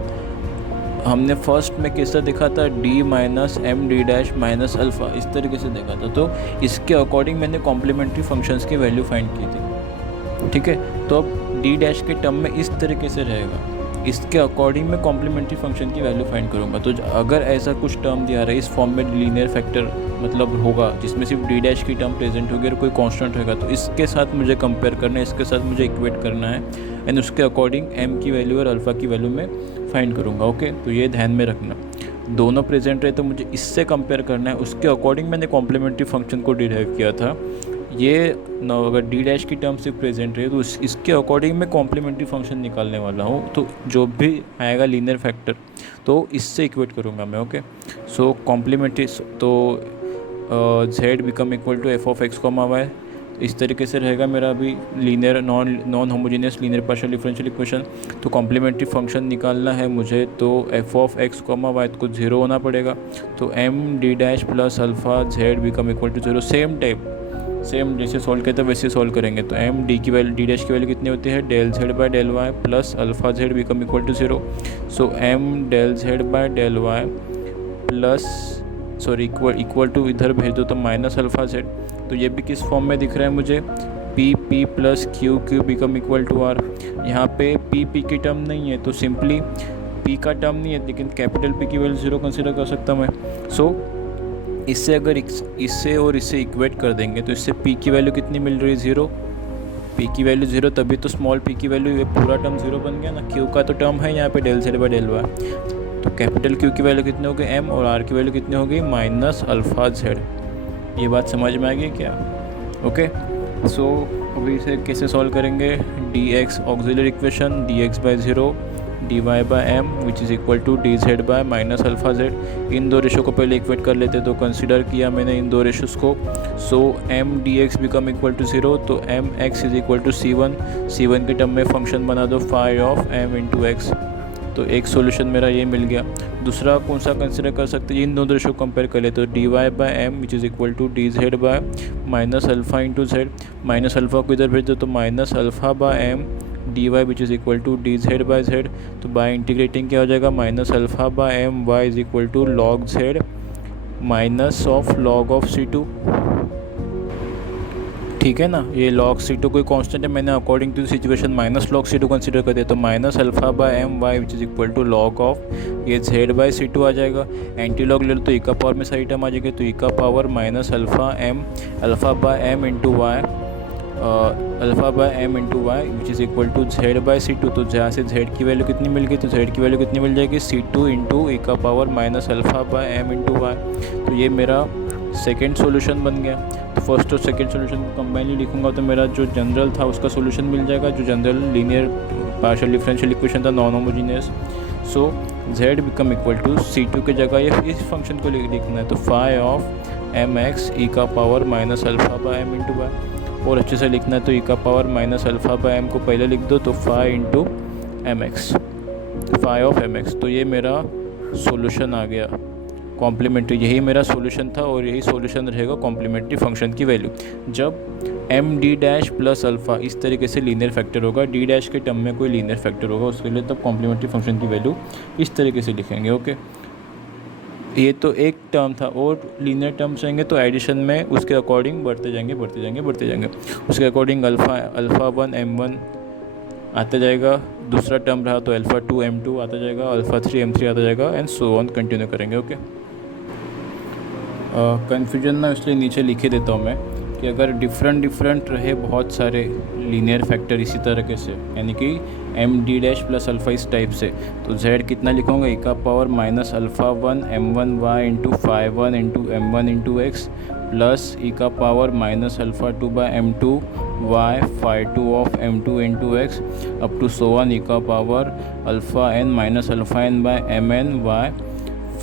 हमने फर्स्ट में कैसा देखा था, d minus M D dash minus alpha, इस तरीके से देखा था। तो इसके अकॉर्डिंग मैंने कॉम्प्लीमेंट्री फंक्शंस की वैल्यू फाइंड की थी, ठीक है। तो अब d डैश के टर्म में इस तरीके से रहेगा, इसके अकॉर्डिंग मैं कॉम्प्लीमेंट्री फंक्शन की वैल्यू फाइंड करूँगा। तो अगर ऐसा कुछ टर्म दिया रहा है इस फॉर्म में, लीनियर फैक्टर मतलब होगा जिसमें सिर्फ d डैश की टर्म प्रेजेंट होगी और कोई कांस्टेंट होगा, तो इसके साथ मुझे कंपेयर करना है, इसके साथ मुझे इक्वेट करना है, एंड उसके अकॉर्डिंग m की वैल्यू और अल्फ़ा की वैल्यू में फाइंड करूँगा। ओके, तो ये ध्यान में रखना, दोनों प्रेजेंट रहे तो मुझे इससे कंपेयर करना है, उसके अकॉर्डिंग मैंने कॉम्प्लीमेंट्री फंक्शन को डिराइव किया था। ये ना अगर डी डैश की टर्म सिर्फ प्रेजेंट रहे तो इसके अकॉर्डिंग मैं कॉम्प्लीमेंट्री फंक्शन निकालने वाला हूँ। तो जो भी आएगा लीनियर फैक्टर तो इससे इक्वेट करूँगा मैं। ओके, सो कॉम्प्लीमेंट्री तो z become equal to F of X comma Y. इस तरीके से रहेगा मेरा अभी linear non homogeneous linear partial differential equation. तो कॉम्प्लीमेंट्री फंक्शन निकालना है मुझे, तो F of X comma Y को 0 होना पड़ेगा। तो M D dash plus alpha z become equal to 0। Same जैसे सॉल्व किया था वैसे सॉल्व करेंगे। तो एम डी की वैल्यू डी डैश की वैल्यू कितनी होती है, del Z by del Y plus alpha Z become equal to 0। So M del Z by del Y plus equal to इधर भेज दो तो माइनस अल्फ़ा जेड। तो ये भी किस फॉर्म में दिख रहा है मुझे, P plus Q become equal to R. यहाँ पे पी की टर्म नहीं है तो सिंपली पी का टर्म नहीं है, लेकिन कैपिटल पी की वैल्यू 0 कंसिडर कर सकता मैं। सो इससे अगर इससे और इससे इक्वेट कर देंगे तो इससे पी की वैल्यू कितनी मिल रही है, 0। पी की वैल्यू 0 तभी तो स्मॉल पी की वैल्यू, ये पूरा टर्म 0 बन गया ना। क्यू का तो टर्म है यहाँ पे del Z by del Y. तो कैपिटल क्यू की वैल्यू कितनी होगी, एम, और आर की वैल्यू कितनी होगी, माइनस अल्फ़ा जेड। ये बात समझ में आ गई क्या? ओके, सो अभी इसे कैसे सॉल्व करेंगे, D X auxiliary equation D X by 0 D Y by M which is equal to D Z by minus alpha Z. इन दो रेशो को पहले इक्वेट कर लेते, तो कंसिडर किया मैंने इन दो रेशोज़ को। So M D X become equal to 0, तो M X is equal to C1 के टर्म में फंक्शन बना दो phi of M into X. तो एक सोल्यूशन मेरा ये मिल गया। दूसरा कौन सा कंसिडर कर सकते हैं, इन दोनों रेशो कंपेयर कर ले, तो D Y by M which is equal to D Z by minus alpha into Z. Minus alpha को इधर भेज दो तो minus alpha by M D Y which is equal to D Z by Z. तो by integrating क्या हो जाएगा, minus alpha by M Y is equal to log Z minus of log of C2। ठीक है ना, ये log C2 कोई constant है, मैंने according to situation minus log C2 consider कर दिया। तो minus alpha by M Y which is equal to log of ये जेड बाई C2 आ जाएगा। एंटी लॉग ले लो तो ई का पावर में सारी टर्म आ जाएगी, तो ई का power minus alpha by M into Y alpha by M into Y which is equal to Z by C2। तो जहाँ से जेड की वैल्यू कितनी मिल गई, तो जेड की वैल्यू कितनी मिल जाएगी, C2 इंटू ई का power minus alpha by M into Y. तो ये मेरा सेकेंड सोल्यूशन बन गया। तो फर्स्ट और सेकेंड सोल्यूशन को कंबाइनली लिखूंगा तो मेरा जो जनरल था उसका सोल्यूशन मिल जाएगा, जो general linear partial differential equation था non homogeneous. So z become equal to C2 की जगह ये इस फंक्शन को लिखना है, तो phi of M X E का power minus alpha by M into Y. और अच्छे से लिखना है तो ई का power minus alpha by M को पहले लिख दो, तो phi into M X, phi of M X. तो ये मेरा सोल्यूशन आ गया कॉम्प्लीमेंट्री। यही मेरा सॉल्यूशन था और यही सॉल्यूशन रहेगा कॉम्प्लीमेंट्री फंक्शन की वैल्यू। जब M D dash plus alpha इस तरीके से लीनियर फैक्टर होगा, डी डैश के टर्म में कोई लीनियर फैक्टर होगा उसके लिए, तब कॉम्प्लीमेंट्री फंक्शन की वैल्यू इस तरीके से लिखेंगे। ओके, ये तो एक टर्म था, और लीनियर टर्म्स रहेंगे तो एडिशन में उसके अकॉर्डिंग बढ़ते जाएंगे। उसके अकॉर्डिंग अल्फ़ा 1 M1 आता जाएगा, दूसरा टर्म रहा तो अल्फ़ा 2 M2 आता जाएगा, अल्फ़ा 3 M3 आता जाएगा, एंड सो ऑन कंटिन्यू करेंगे। ओके, कन्फ्यूजन ना इसलिए नीचे लिखे देता हूँ मैं कि अगर डिफरेंट रहे बहुत सारे लीनियर फैक्टर इसी तरीके से, यानी कि M D dash plus alpha इस टाइप से, तो z कितना लिखूँगा, ई का power minus alpha 1 M1 y into phi 1 into M1 into X plus E का power minus alpha 2 by M2 y phi 2 of M2 into X up to so one E का power alpha n minus alpha n by Mn y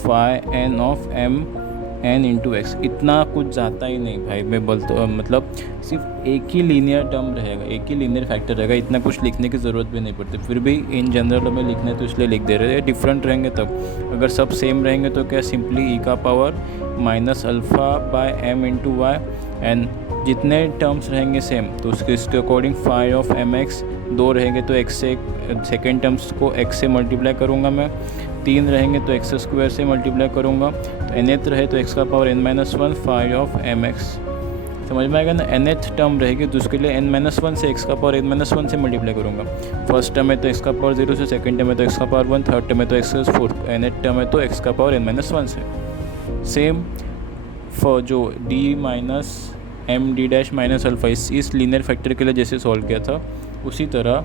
phi n of Mn into X. इतना कुछ जाता ही नहीं भाई, मैं बोलता मतलब सिर्फ एक ही लीनियर टर्म रहेगा, एक ही लीनियर फैक्टर रहेगा, इतना कुछ लिखने की ज़रूरत भी नहीं पड़ती। फिर भी इन जनरल में लिखना है तो इसलिए लिख दे रहे हैं। डिफरेंट रहेंगे तब, अगर सब सेम रहेंगे तो क्या सिंपली ई का power minus alpha by M into Y, and जितने टर्म्स रहेंगे सेम तो इसके according phi of M X, 2 रहेंगे तो एक्स से सेकेंड टर्म्स को एक्स से मल्टीप्लाई करूँगा मैं, 3 रहेंगे तो एक्स स्क्वायर से मल्टीप्लाई करूँगा, तो nth रहे तो x का power n-1 phi of M X. समझ में आएगा ना, nth टर्म रहेगी तो उसके लिए n-1 से x का पावर n-1 से मल्टीप्लाई करूँगा। फर्स्ट टर्म है तो x का पावर 0 से, सेकंड टर्म है तो x का पावर 1, थर्ड टर्म है तो x फोर्थ, nth टर्म है तो x का पावर n-1 से। सेम फॉर जो d minus M D dash minus alpha इस लीनियर फैक्टर के लिए जैसे सॉल्व किया था उसी तरह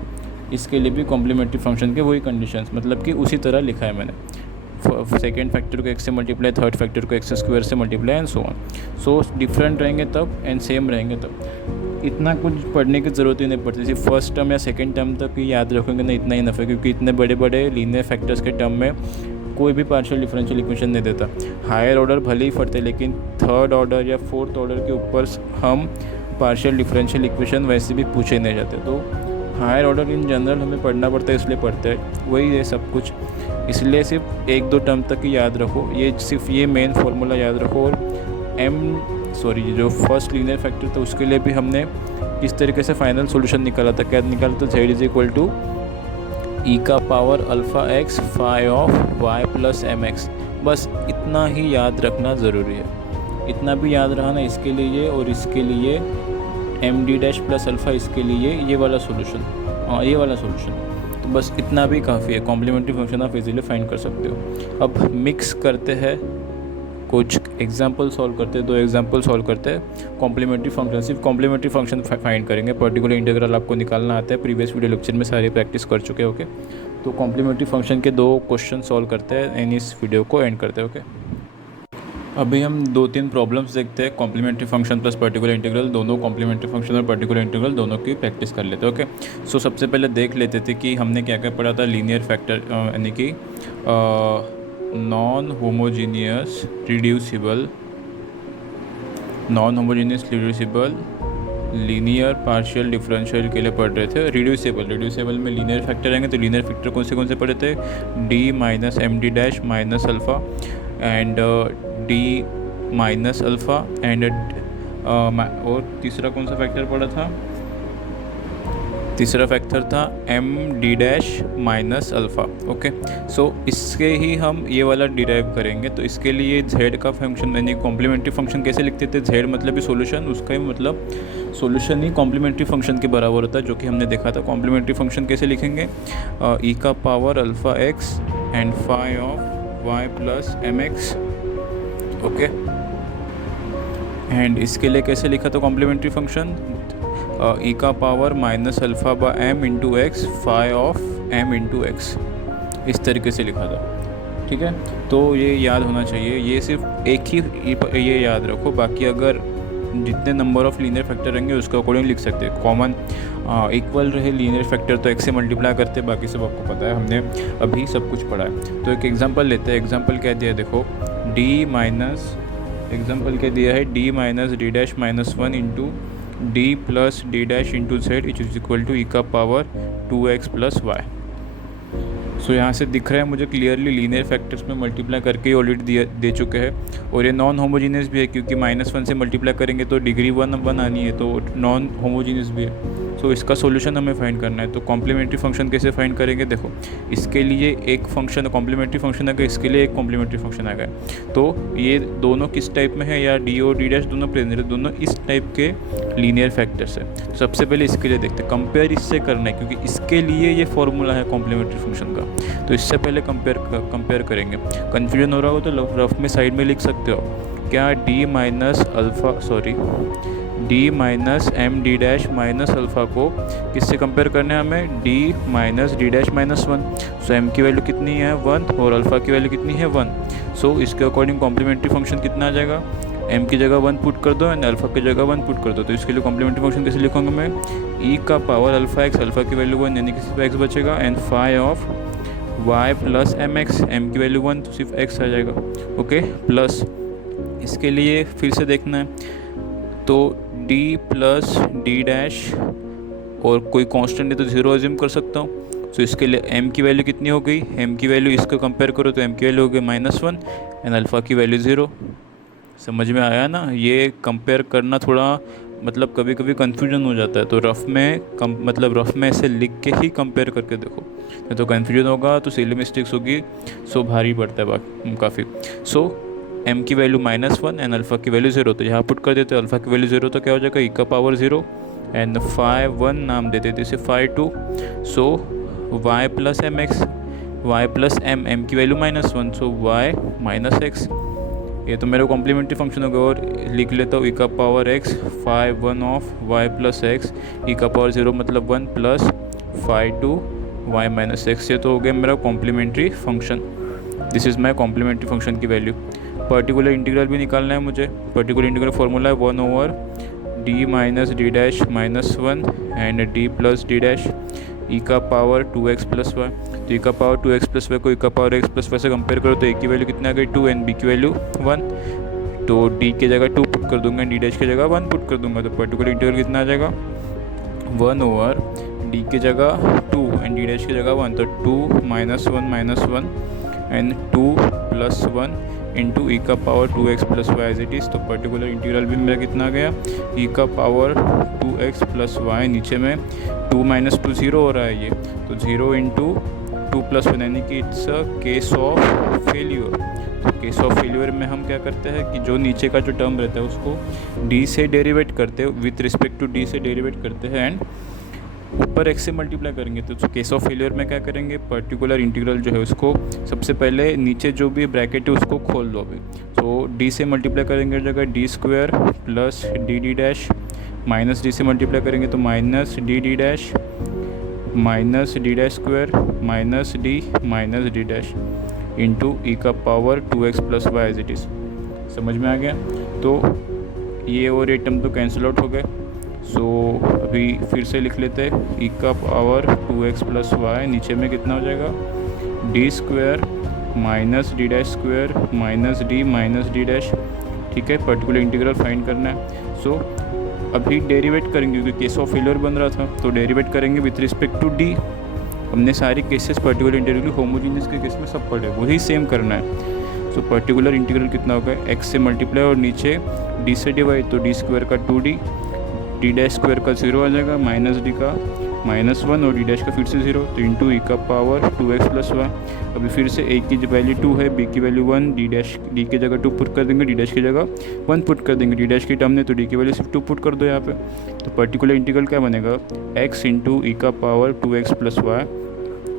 इसके लिए भी कॉम्प्लीमेंट्री फंक्शन के वही कंडीशंस, मतलब कि उसी तरह लिखा है मैंने। सेकेंड फैक्टर को x से मल्टीप्लाई, थर्ड फैक्टर को x स्क्वायर से multiply and so on. So different रहेंगे तब एंड सेम रहेंगे तब। इतना कुछ पढ़ने की ज़रूरत ही नहीं पड़ती, सिर्फ फर्स्ट टर्म या सेकेंड टर्म तक ही याद रखोगे ना, इतना ही नफ़ा है, क्योंकि इतने बड़े बड़े लीनियर फैक्टर्स के टर्म में कोई भी पार्शियल डिफरेंशियल इक्वेशन नहीं देता। हायर ऑर्डर भले ही पढ़ते, लेकिन थर्ड ऑर्डर या फोर्थ ऑर्डर के ऊपर हम पार्शियल डिफरेंशियल इक्वेशन वैसे भी पूछे नहीं जाते। तो हायर ऑर्डर इन जनरल हमें पढ़ना पड़ता है, इसलिए पढ़ते हैं, वही है सब कुछ। इसलिए सिर्फ एक दो टर्म तक ही याद रखो, ये सिर्फ ये मेन फार्मूला याद रखो। और जो फर्स्ट लीनियर फैक्टर था उसके लिए भी हमने किस तरीके से फाइनल सॉल्यूशन निकाला था, क्या निकाला था, z is equal to E का power alpha X phi of Y plus M X. बस इतना ही याद रखना ज़रूरी है। इतना भी याद रहा ना, इसके लिए और इसके लिए M D dash plus alpha, इसके लिए ये वाला सॉल्यूशन, ये वाला सॉल्यूशन, तो बस इतना भी काफ़ी है। कॉम्प्लीमेंट्री फंक्शन आप इजीली फाइंड कर सकते हो। अब मिक्स करते हैं, कुछ एग्जाम्पल सॉल्व करते हैं, 2 एग्जाम्पल सॉल्व करते हैं। कॉम्प्लीमेंट्री फंक्शन, सिर्फ कॉम्प्लीमेंट्री फंक्शन फाइंड करेंगे, पर्टिकुलर इंटीग्रल आपको निकालना आता है, प्रीवियस वीडियो लेक्चर में सारी प्रैक्टिस कर चुके हैं। ओके, तो कॉम्प्लीमेंट्री फंक्शन के 2 क्वेश्चन सॉल्व करते हैं एंड इस वीडियो को एंड करते हैं। ओके, अभी हम 2-3 प्रॉब्लम्स देखते हैं। Complementary function plus particular integral, दोनों कॉम्प्लीमेंट्री फंक्शन और पर्टिकुलर इंटीग्रल दोनों की प्रैक्टिस कर लेते हैं। ओके, सो सबसे पहले देख लेते थे कि हमने क्या क्या पढ़ा था। लीनियर फैक्टर यानी कि non homogeneous reducible linear partial differential के लिए पढ़ रहे थे। रिड्यूसिबल में लीनियर फैक्टर आएंगे, तो लीनियर फैक्टर कौन से पढ़े थे, D minus M D dash minus alpha and D minus alpha and और तीसरा कौन सा फैक्टर पड़ा था, तीसरा फैक्टर था M D dash minus alpha. Okay, so इसके ही हम ये वाला डिराइव करेंगे। तो इसके लिए z का फंक्शन यानी कॉम्प्लीमेंट्री फंक्शन कैसे लिखते थे, z मतलब ही सॉल्यूशन, उसका ही मतलब सॉल्यूशन ही कॉम्प्लीमेंट्री फंक्शन के बराबर होता है, जो कि हमने देखा था। कॉम्प्लीमेंट्री फंक्शन कैसे लिखेंगे, ई का power alpha X and phi of Y plus M x. Okay, and इसके लिए कैसे लिखा था कॉम्प्लीमेंट्री फंक्शन, ई का power minus alpha by M into x phi of M into X, इस तरीके से लिखा था। ठीक है, तो ये याद होना चाहिए, ये सिर्फ एक ही ये याद रखो। बाकी अगर जितने नंबर ऑफ़ लीनियर फैक्टर रहेंगे उसके अकॉर्डिंग लिख सकते हैं। कॉमन इक्वल रहे लीनियर फैक्टर तो x से मल्टीप्लाई करते हैं, बाकी सब आपको पता है, हमने अभी सब कुछ पढ़ा है। तो एक एग्जांपल लेते हैं। एग्जांपल क्या दिया है, देखो, एग्जांपल क्या दिया है, D minus D dash minus 1 into D plus D dash into Z is equal to E का पावर 2x प्लस वाई। सो यहाँ से दिख रहा है मुझे क्लियरली लीनियर फैक्टर्स में मल्टीप्लाई करके ही ऑलरेडी दे चुके हैं, और ये नॉन होमोजीनियस भी है, क्योंकि -1 से मल्टीप्लाई करेंगे तो डिग्री 1 आनी है, तो नॉन होमोजीनियस भी है। सो इसका सॉल्यूशन हमें फाइंड करना है। तो कॉम्प्लीमेंट्री फंक्शन कैसे फाइंड करेंगे, देखो, इसके लिए एक फंक्शन कॉम्प्लीमेंट्री फंक्शन आ गया, इसके लिए एक कॉम्प्लीमेंट्री फंक्शन आ गया। तो ये दोनों किस टाइप में है, या डी और डी डैश दोनों प्रेजेंट है, दोनों इस टाइप के लीनियर फैक्टर्स है। तो सबसे पहले इसके लिए देखते हैं, कंपेयर इससे करना है, क्योंकि इसके लिए ये फॉर्मूला है कॉम्प्लीमेंट्री फंक्शन का। तो इससे पहले कंपेयर करेंगे। कन्फ्यूजन हो रहा हो तो रफ में साइड में लिख सकते हो, क्या D minus M D dash minus alpha को किससे कंपेयर करना है हमें, D minus D dash minus 1। So M की वैल्यू कितनी है 1 और अल्फ़ा की वैल्यू कितनी है 1। सो इसके अकॉर्डिंग कॉम्प्लीमेंट्री फंक्शन कितना आ जाएगा, एम की जगह 1 पुट कर दो एंड अल्फ़ा की जगह 1 पुट कर दो। तो इसके लिए कॉम्प्लीमेंट्री फंक्शन कैसे लिखूंगा मैं, ई का पावर अल्फ़ा एक्स, अल्फ़ा की वैल्यू 1 यानी कि सिर्फ एक्स बचेगा, and phi of Y plus M x, m की वैल्यू 1 तो सिर्फ एक्स आ जाएगा। ओके, प्लस इसके लिए फिर से देखना है, तो डी प्लस डी डैश और कोई कांस्टेंट है तो 0 अज्यूम कर सकता हूँ। तो इसके लिए m की वैल्यू कितनी हो गई, m की वैल्यू इसको कंपेयर करो तो m की वैल्यू हो गई -1 एंड अल्फ़ा की वैल्यू 0। समझ में आया ना, ये कंपेयर करना थोड़ा मतलब कभी कभी कन्फ्यूजन हो जाता है, तो रफ़ में ऐसे लिख के ही कंपेयर करके देखो, नहीं तो कन्फ्यूजन होगा तो सिली मिस्टेक्स होगी, सो भारी पड़ता है काफ़ी। सो m की वैल्यू -1 एंड अल्फ़ा की वैल्यू 0, तो यहाँ पुट कर देते हैं, अल्फ़ा की वैल्यू 0 तो क्या हो जाएगा, ई का पावर 0 एंड फाई 1 नाम दे देते इसे phi 2। So y plus M x, y plus m की value -1, so y minus x. ये तो मेरा कॉम्प्लीमेंट्री फंक्शन होगा, और लिख लेता हूँ ई का power x phi 1 of y plus X, E का पावर 0 मतलब 1 plus phi 2 y minus x. ये तो हो गया मेरा complementary function. This is my complementary function की वैल्यू। पर्टिकुलर इंटीग्रल भी निकालना है मुझे। पर्टिकुलर इंटीग्रल फॉर्मूला है 1/d minus D dash minus 1 and d plus D dash E का पावर 2x प्लस वाई। तो ई का पावर 2x प्लस वाई को ई का पावर x प्लस वाई से कंपेयर करो तो a की वैल्यू कितना आ गई 2 एंड b की वैल्यू 1। तो d की जगह 2 पुट कर दूंगा, d डैश की जगह 1 पुट कर दूंगा, तो पर्टिकुलर इंटीग्रल कितना आ जाएगा 1/d की जगह 2 एंड d डैश की जगह 1, तो 2 माइनस 1 एंड 2 प्लस 1 इंटू ई का power 2x plus Y as it is. तो पर्टिकुलर इंटीग्रल भी मेरा कितना आ गया ई का पावर 2x प्लस वाई, नीचे में 2 माइनस 2 0 हो रहा है ये, तो 0 इंटू 2 प्लस 1 यानी कि it's a case of failure. तो केस ऑफ फेल्यूर में हम क्या करते हैं कि जो नीचे का जो टर्म रहता है उसको d से डेरिवेट करते हैं, विथ रिस्पेक्ट टू d से डेरिवेट करते हैं एंड ऊपर x से मल्टीप्लाई करेंगे। तो केस ऑफ फेलियर में क्या करेंगे, पर्टिकुलर इंटीग्रल जो है उसको सबसे पहले नीचे जो भी ब्रैकेट है उसको खोल दो अभी। तो d से मल्टीप्लाई करेंगे जगह d square plus D D dash, minus d से मल्टीप्लाई करेंगे तो minus D D dash minus D dash square minus D dash into ई का power 2x plus Y as it is. समझ में आ गया। तो ये और ये टर्म तो कैंसिल आउट हो गए। सो अभी फिर से लिख लेते हैं ई का पावर 2x प्लस वाई, नीचे में कितना हो जाएगा D square minus D dash square minus D dash. ठीक है, पर्टिकुलर इंटीग्रल फाइंड करना है। सो अभी डेरिवेट करेंगे क्योंकि केस ऑफ फेलियर बन रहा था, तो डेरिवेट करेंगे विथ रिस्पेक्ट टू डी। हमने सारे केसेस पर्टिकुलर इंटीग्रल होमोजीनियस के केस में सब पढ़े, वही सेम करना है। सो पर्टिकुलर इंटीग्रल कितना होगा x से मल्टीप्लाई और नीचे d से डिवाइड, तो डी स्क्वायर का 2d, डी डैश स्क्वायर का 0 आ जाएगा, माइनस डी का -1 और डी डैश का फिर से 0, तो इंटू ई का पावर 2x प्लस वाई। अभी फिर से a की वैल्यू 2 है, b की वैल्यू 1, डी की जगह 2 पुट कर देंगे, डी डैश की जगह 1 पुट कर देंगे, डी डैश की टर्म ने तो d की वैल्यू सिर्फ 2 पुट कर दो यहाँ पे। तो पर्टिकुलर इंटीग्रल क्या बनेगा x इंटू ई का पावर 2x प्लस वाई,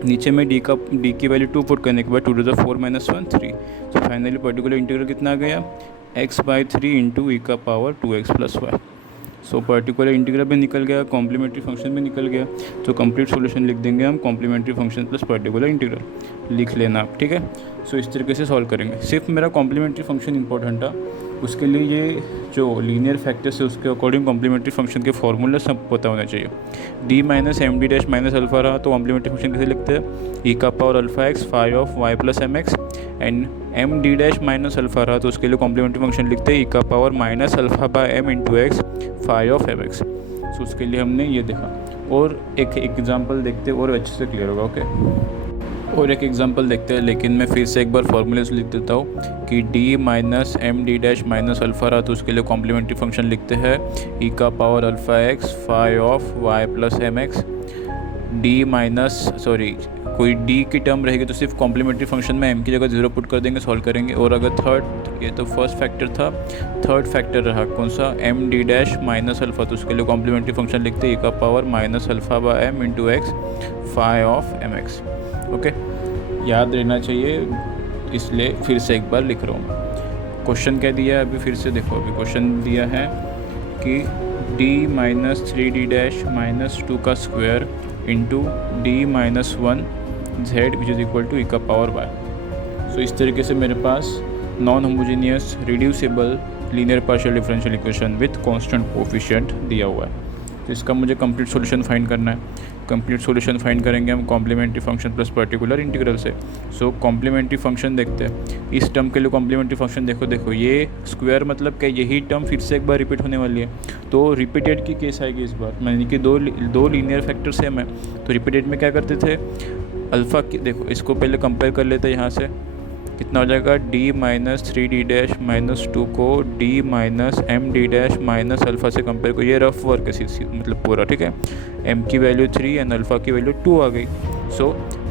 नीचे में d की वैल्यू 2 पुट करने के बाद 2 to the 4 - 1 3। तो फाइनली पर्टिकुलर इंटीग्रल कितना आ गया x/3 इंटू ई का power 2x plus y. So particular integral भी निकल गया, कॉम्प्लीमेंट्री फंक्शन भी निकल गया। तो कंप्लीट सॉल्यूशन लिख देंगे हम complementary function plus particular integral लिख लेना आप। ठीक है, सो इस तरीके से सॉल्व करेंगे। सिर्फ मेरा कॉम्प्लीमेंट्री फंक्शन इंपॉर्टेंट था, उसके लिए ये जो लीनियर फैक्टर्स है उसके अकॉर्डिंग कॉम्प्लीमेंट्री फंक्शन के फॉर्मूला सब पता होना चाहिए। d minus M D dash minus alpha रहा तो कॉम्प्लीमेंट्री फंक्शन कैसे लिखते हैं ई का power alpha x phi of Y plus M x, and m D dash minus alpha रहा तो उसके लिए कॉम्प्लीमेंट्री फंक्शन लिखते हैं ई का power minus alpha by M into x phi of M X. So उसके लिए हमने ये देखा, और एक एग्जाम्पल देखते और अच्छे से क्लियर होगा। ओके, और एक एग्जांपल देखते हैं, लेकिन मैं फिर से एक बार फॉर्मूले से लिख देता हूँ कि d minus M D dash minus alpha रहा तो उसके लिए कॉम्प्लीमेंट्री फंक्शन लिखते हैं ई का power alpha x phi of Y plus M x. कोई d की टर्म रहेगी तो सिर्फ कॉम्प्लीमेंट्री फंक्शन में m की जगह 0 पुट कर देंगे, सॉल्व करेंगे। और अगर थर्ड, ये तो फर्स्ट फैक्टर था, थर्ड फैक्टर रहा कौन सा m d dash minus alpha, तो उसके लिए कॉम्प्लीमेंट्री फंक्शन लिखते हैं ई का power minus alpha by M into x phi of M x. Okay, याद रहना चाहिए, इसलिए फिर से एक बार लिख रहा हूँ। क्वेश्चन क्या दिया है अभी फिर से देखो। अभी क्वेश्चन दिया है कि d minus 3d dash minus 2 का square into d minus 1 z which is equal to E का पावर y। सो इस तरीके से मेरे पास non homogeneous reducible linear partial differential equation with constant coefficient दिया हुआ है। तो इसका मुझे कंप्लीट सॉल्यूशन फाइंड करना है। कंप्लीट सॉल्यूशन फाइंड करेंगे हम complementary function plus particular integral से। सो कॉम्प्लीमेंट्री फंक्शन देखते हैं। इस टर्म के लिए कॉम्प्लीमेंट्री फंक्शन देखो ये स्क्वायर मतलब क्या, यही टर्म फिर से एक बार रिपीट होने वाली है, तो रिपीटेड की केस आएगी इस बार, यानी कि दो लीनियर फैक्टर सेम है। तो रिपीटेड में क्या करते थे अल्फ़ा की, देखो इसको पहले कंपेयर कर लेते हैं, यहाँ से कितना हो जाएगा d minus 3d dash minus 2 को d minus M D dash minus alpha से कंपेयर को, ये रफ वर्क है मतलब पूरा। ठीक है, m की वैल्यू 3 एंड अल्फ़ा की वैल्यू 2 आ गई। सो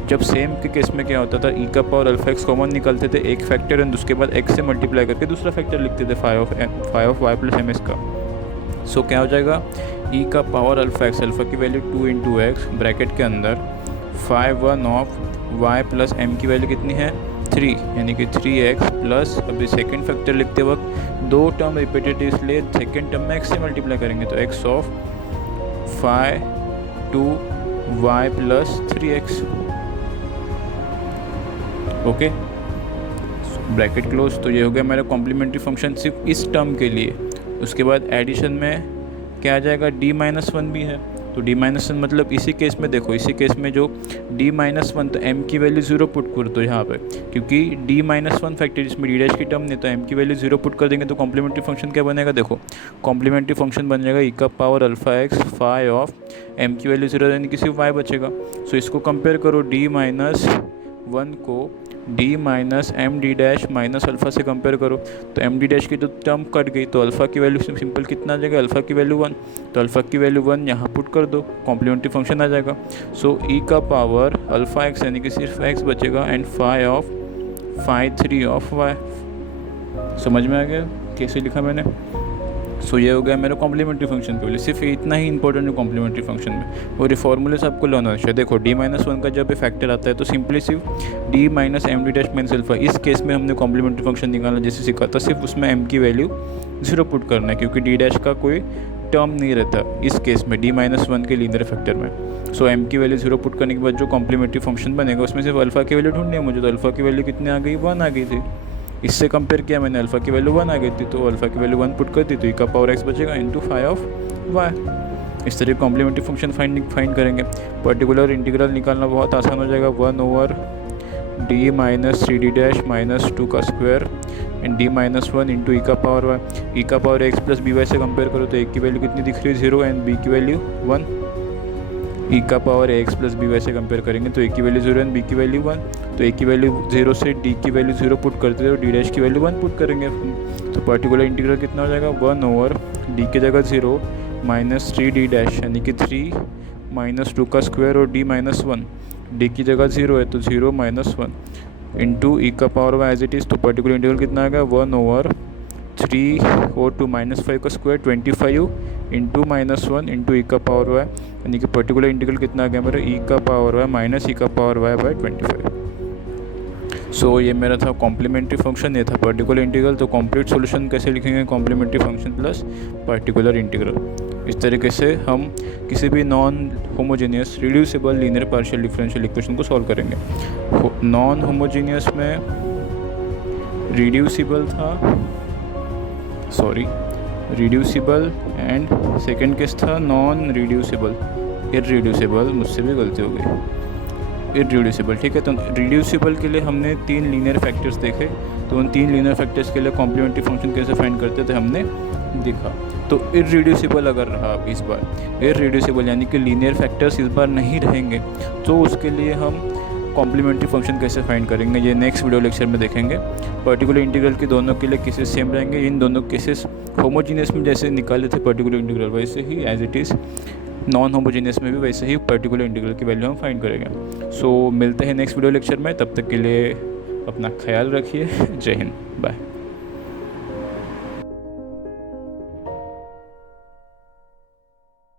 जब सेम के केस में क्या होता था ई का पावर अल्फ़ा एक्स कॉमन निकालते थे एक फैक्टर एंड उसके बाद x से मल्टीप्लाई करके दूसरा फैक्टर लिखते थे phi of Y plus M x का। सो क्या हो जाएगा ई का पावर अल्फ़ा एक्स, अल्फ़ा की वैल्यू 2 इंटू एक्स ब्रैकेट के अंदर phi 1 of Y plus m की वैल्यू कितनी है 3, यानी कि 3x प्लस, अभी सेकेंड फैक्टर लिखते वक्त दो टर्म रिपीटेड इसलिए सेकेंड टर्म में x से मल्टीप्लाई करेंगे तो x of phi 2y plus 3x। Okay, bracket close. तो ये हो गया मेरा कॉम्प्लीमेंट्री फंक्शन सिर्फ इस टर्म के लिए। उसके बाद एडिशन में क्या आ जाएगा, d-1 भी है। तो d-1 मतलब इसी केस में देखो, इसी केस में जो d-1 तो m की वैल्यू 0 पुट कर दो यहाँ पे, क्योंकि d-1 फैक्टर जिसमें d डैश की टर्म नहीं, तो m की वैल्यू 0 पुट कर देंगे तो कॉम्प्लीमेंट्री फंक्शन क्या बनेगा, देखो कॉम्प्लीमेंट्री फंक्शन बन जाएगा e⁻α x phi of m की वैल्यू 0 यानी कि सिर्फ y बचेगा। सो इसको कंपेयर करो d-1 को d-m(d') से कंपेयर करो, तो m(d') की तो टर्म कट गई, तो अल्फ़ा की वैल्यू सिंपल कितना आ जाएगा, अल्फ़ा की वैल्यू 1, तो अल्फ़ा की वैल्यू 1 यहाँ पुट कर दो, कॉम्प्लीमेंट्री फंक्शन आ जाएगा। सो e⁻α x यानी कि सिर्फ x बचेगा एंड फाई 3 ऑफ y। समझ में आ गया कैसे लिखा मैंने। सो ये हो गया मेरा कॉम्प्लीमेंट्री फंक्शन के लिए। सिर्फ इतना ही इंपॉर्टेंट है कॉम्प्लीमेंट्री फंक्शन में, और ये फॉर्मूले से आपको लर्न होना। देखो d-1 का जब फैक्टर आता है तो सिंपली सिर्फ d-m(d') इस केस में हमने कॉम्प्लीमेंट्री फंक्शन निकालना जैसे सीखा था, सिर्फ उसमें m की वैल्यू 0 पुट करना है, क्योंकि d' का कोई टर्म नहीं रहता इस केस में d-1 के लीनियर फैक्टर में। सो m की वैल्यू 0 पुट करने के बाद जो कॉम्प्लीमेंट्री फंक्शन बनेगा उसमें सिर्फ अल्फ़ा की वैल्यू ढूंढनी है मुझे, तो अल्फ़ा की वैल्यू कितनी आ गई, 1 आ गई थी। इससे कंपेयर किया मैंने, अल्फ़ा की वैल्यू 1 आ गई थी, तो अल्फ़ा की वैल्यू 1 पुट कर दी, तो e⁻x बचेगा इंटू फाई ऑफ y। इस तरह कॉम्प्लीमेंट्री फंक्शन फाइंड करेंगे। पर्टिकुलर इंटीग्रल निकालना बहुत आसान हो जाएगा, 1/d-3d' - 2 का square and d-1 into e⁻y। e⁻x plus by से कंपेयर करो तो a की वैल्यू कितनी दिख रही है, 0 एंड b की वैल्यू 1। e⁻x प्लस by से कंपेयर करेंगे तो a की वैल्यू 0 एंड b की वैल्यू 1, तो a की वैल्यू 0 से d की वैल्यू 0 पुट करते हो, d' की वैल्यू 1 पुट करेंगे। तो पर्टिकुलर इंटीग्रल कितना हो जाएगा, 1/d की जगह 0 माइनस 3d' यानी कि 3 माइनस 2 का स्क्वायर और d-1, d की जगह 0 है तो 0 minus 1 into e⁻y as it is. तो पर्टिकुलर इंटीग्रल कितना आएगा, 1/3 और 2 माइनस 5 का स्क्वायर 25 इंटू -1 इंटू e⁻y, यानी कि पर्टिकुलर इंटीग्रल कितना आ गया मेरा, e⁻y माइनस e⁻y/25। सो ये मेरा था कॉम्प्लीमेंट्री फंक्शन, ये था पर्टिकुलर इंटीग्रल। तो कंप्लीट सॉल्यूशन कैसे लिखेंगे, complementary function plus particular integral. इस तरीके से हम किसी भी non homogeneous reducible linear partial differential equation को सॉल्व करेंगे। नॉन होमोजेनियस में रिड्यूसिबल एंड सेकंड केस था नॉन रिड्यूसिबल, इररिड्यूसिबल, मुझसे भी गलती हो गई, इररिड्यूसिबल। ठीक है, तो रिड्यूसिबल के लिए हमने 3 लीनियर फैक्टर्स देखे, तो उन 3 लीनियर फैक्टर्स के लिए कॉम्प्लीमेंट्री फंक्शन कैसे फाइंड करते थे हमने देखा। तो इररिड्यूसिबल अगर रहा इस बार, इररिड्यूसिबल यानी कि लीनियर फैक्टर्स इस बार नहीं रहेंगे, तो उसके लिए हम कॉम्प्लीमेंट्री फंक्शन कैसे फाइंड करेंगे ये नेक्स्ट वीडियो लेक्चर में देखेंगे। पर्टिकुलर इंटीग्रल के दोनों के लिए केसेस सेम रहेंगे, इन दोनों केसेस होमोजीनियस में जैसे निकाले थे पर्टिकुलर इंटीग्रल वैसे ही as it is non homogeneous में भी वैसे ही पर्टिकुलर इंटीग्रल की वैल्यू हम फाइंड करेंगे। सो मिलते हैं नेक्स्ट वीडियो लेक्चर में, तब तक के लिए अपना ख्याल रखिए। जय हिंद, बाय।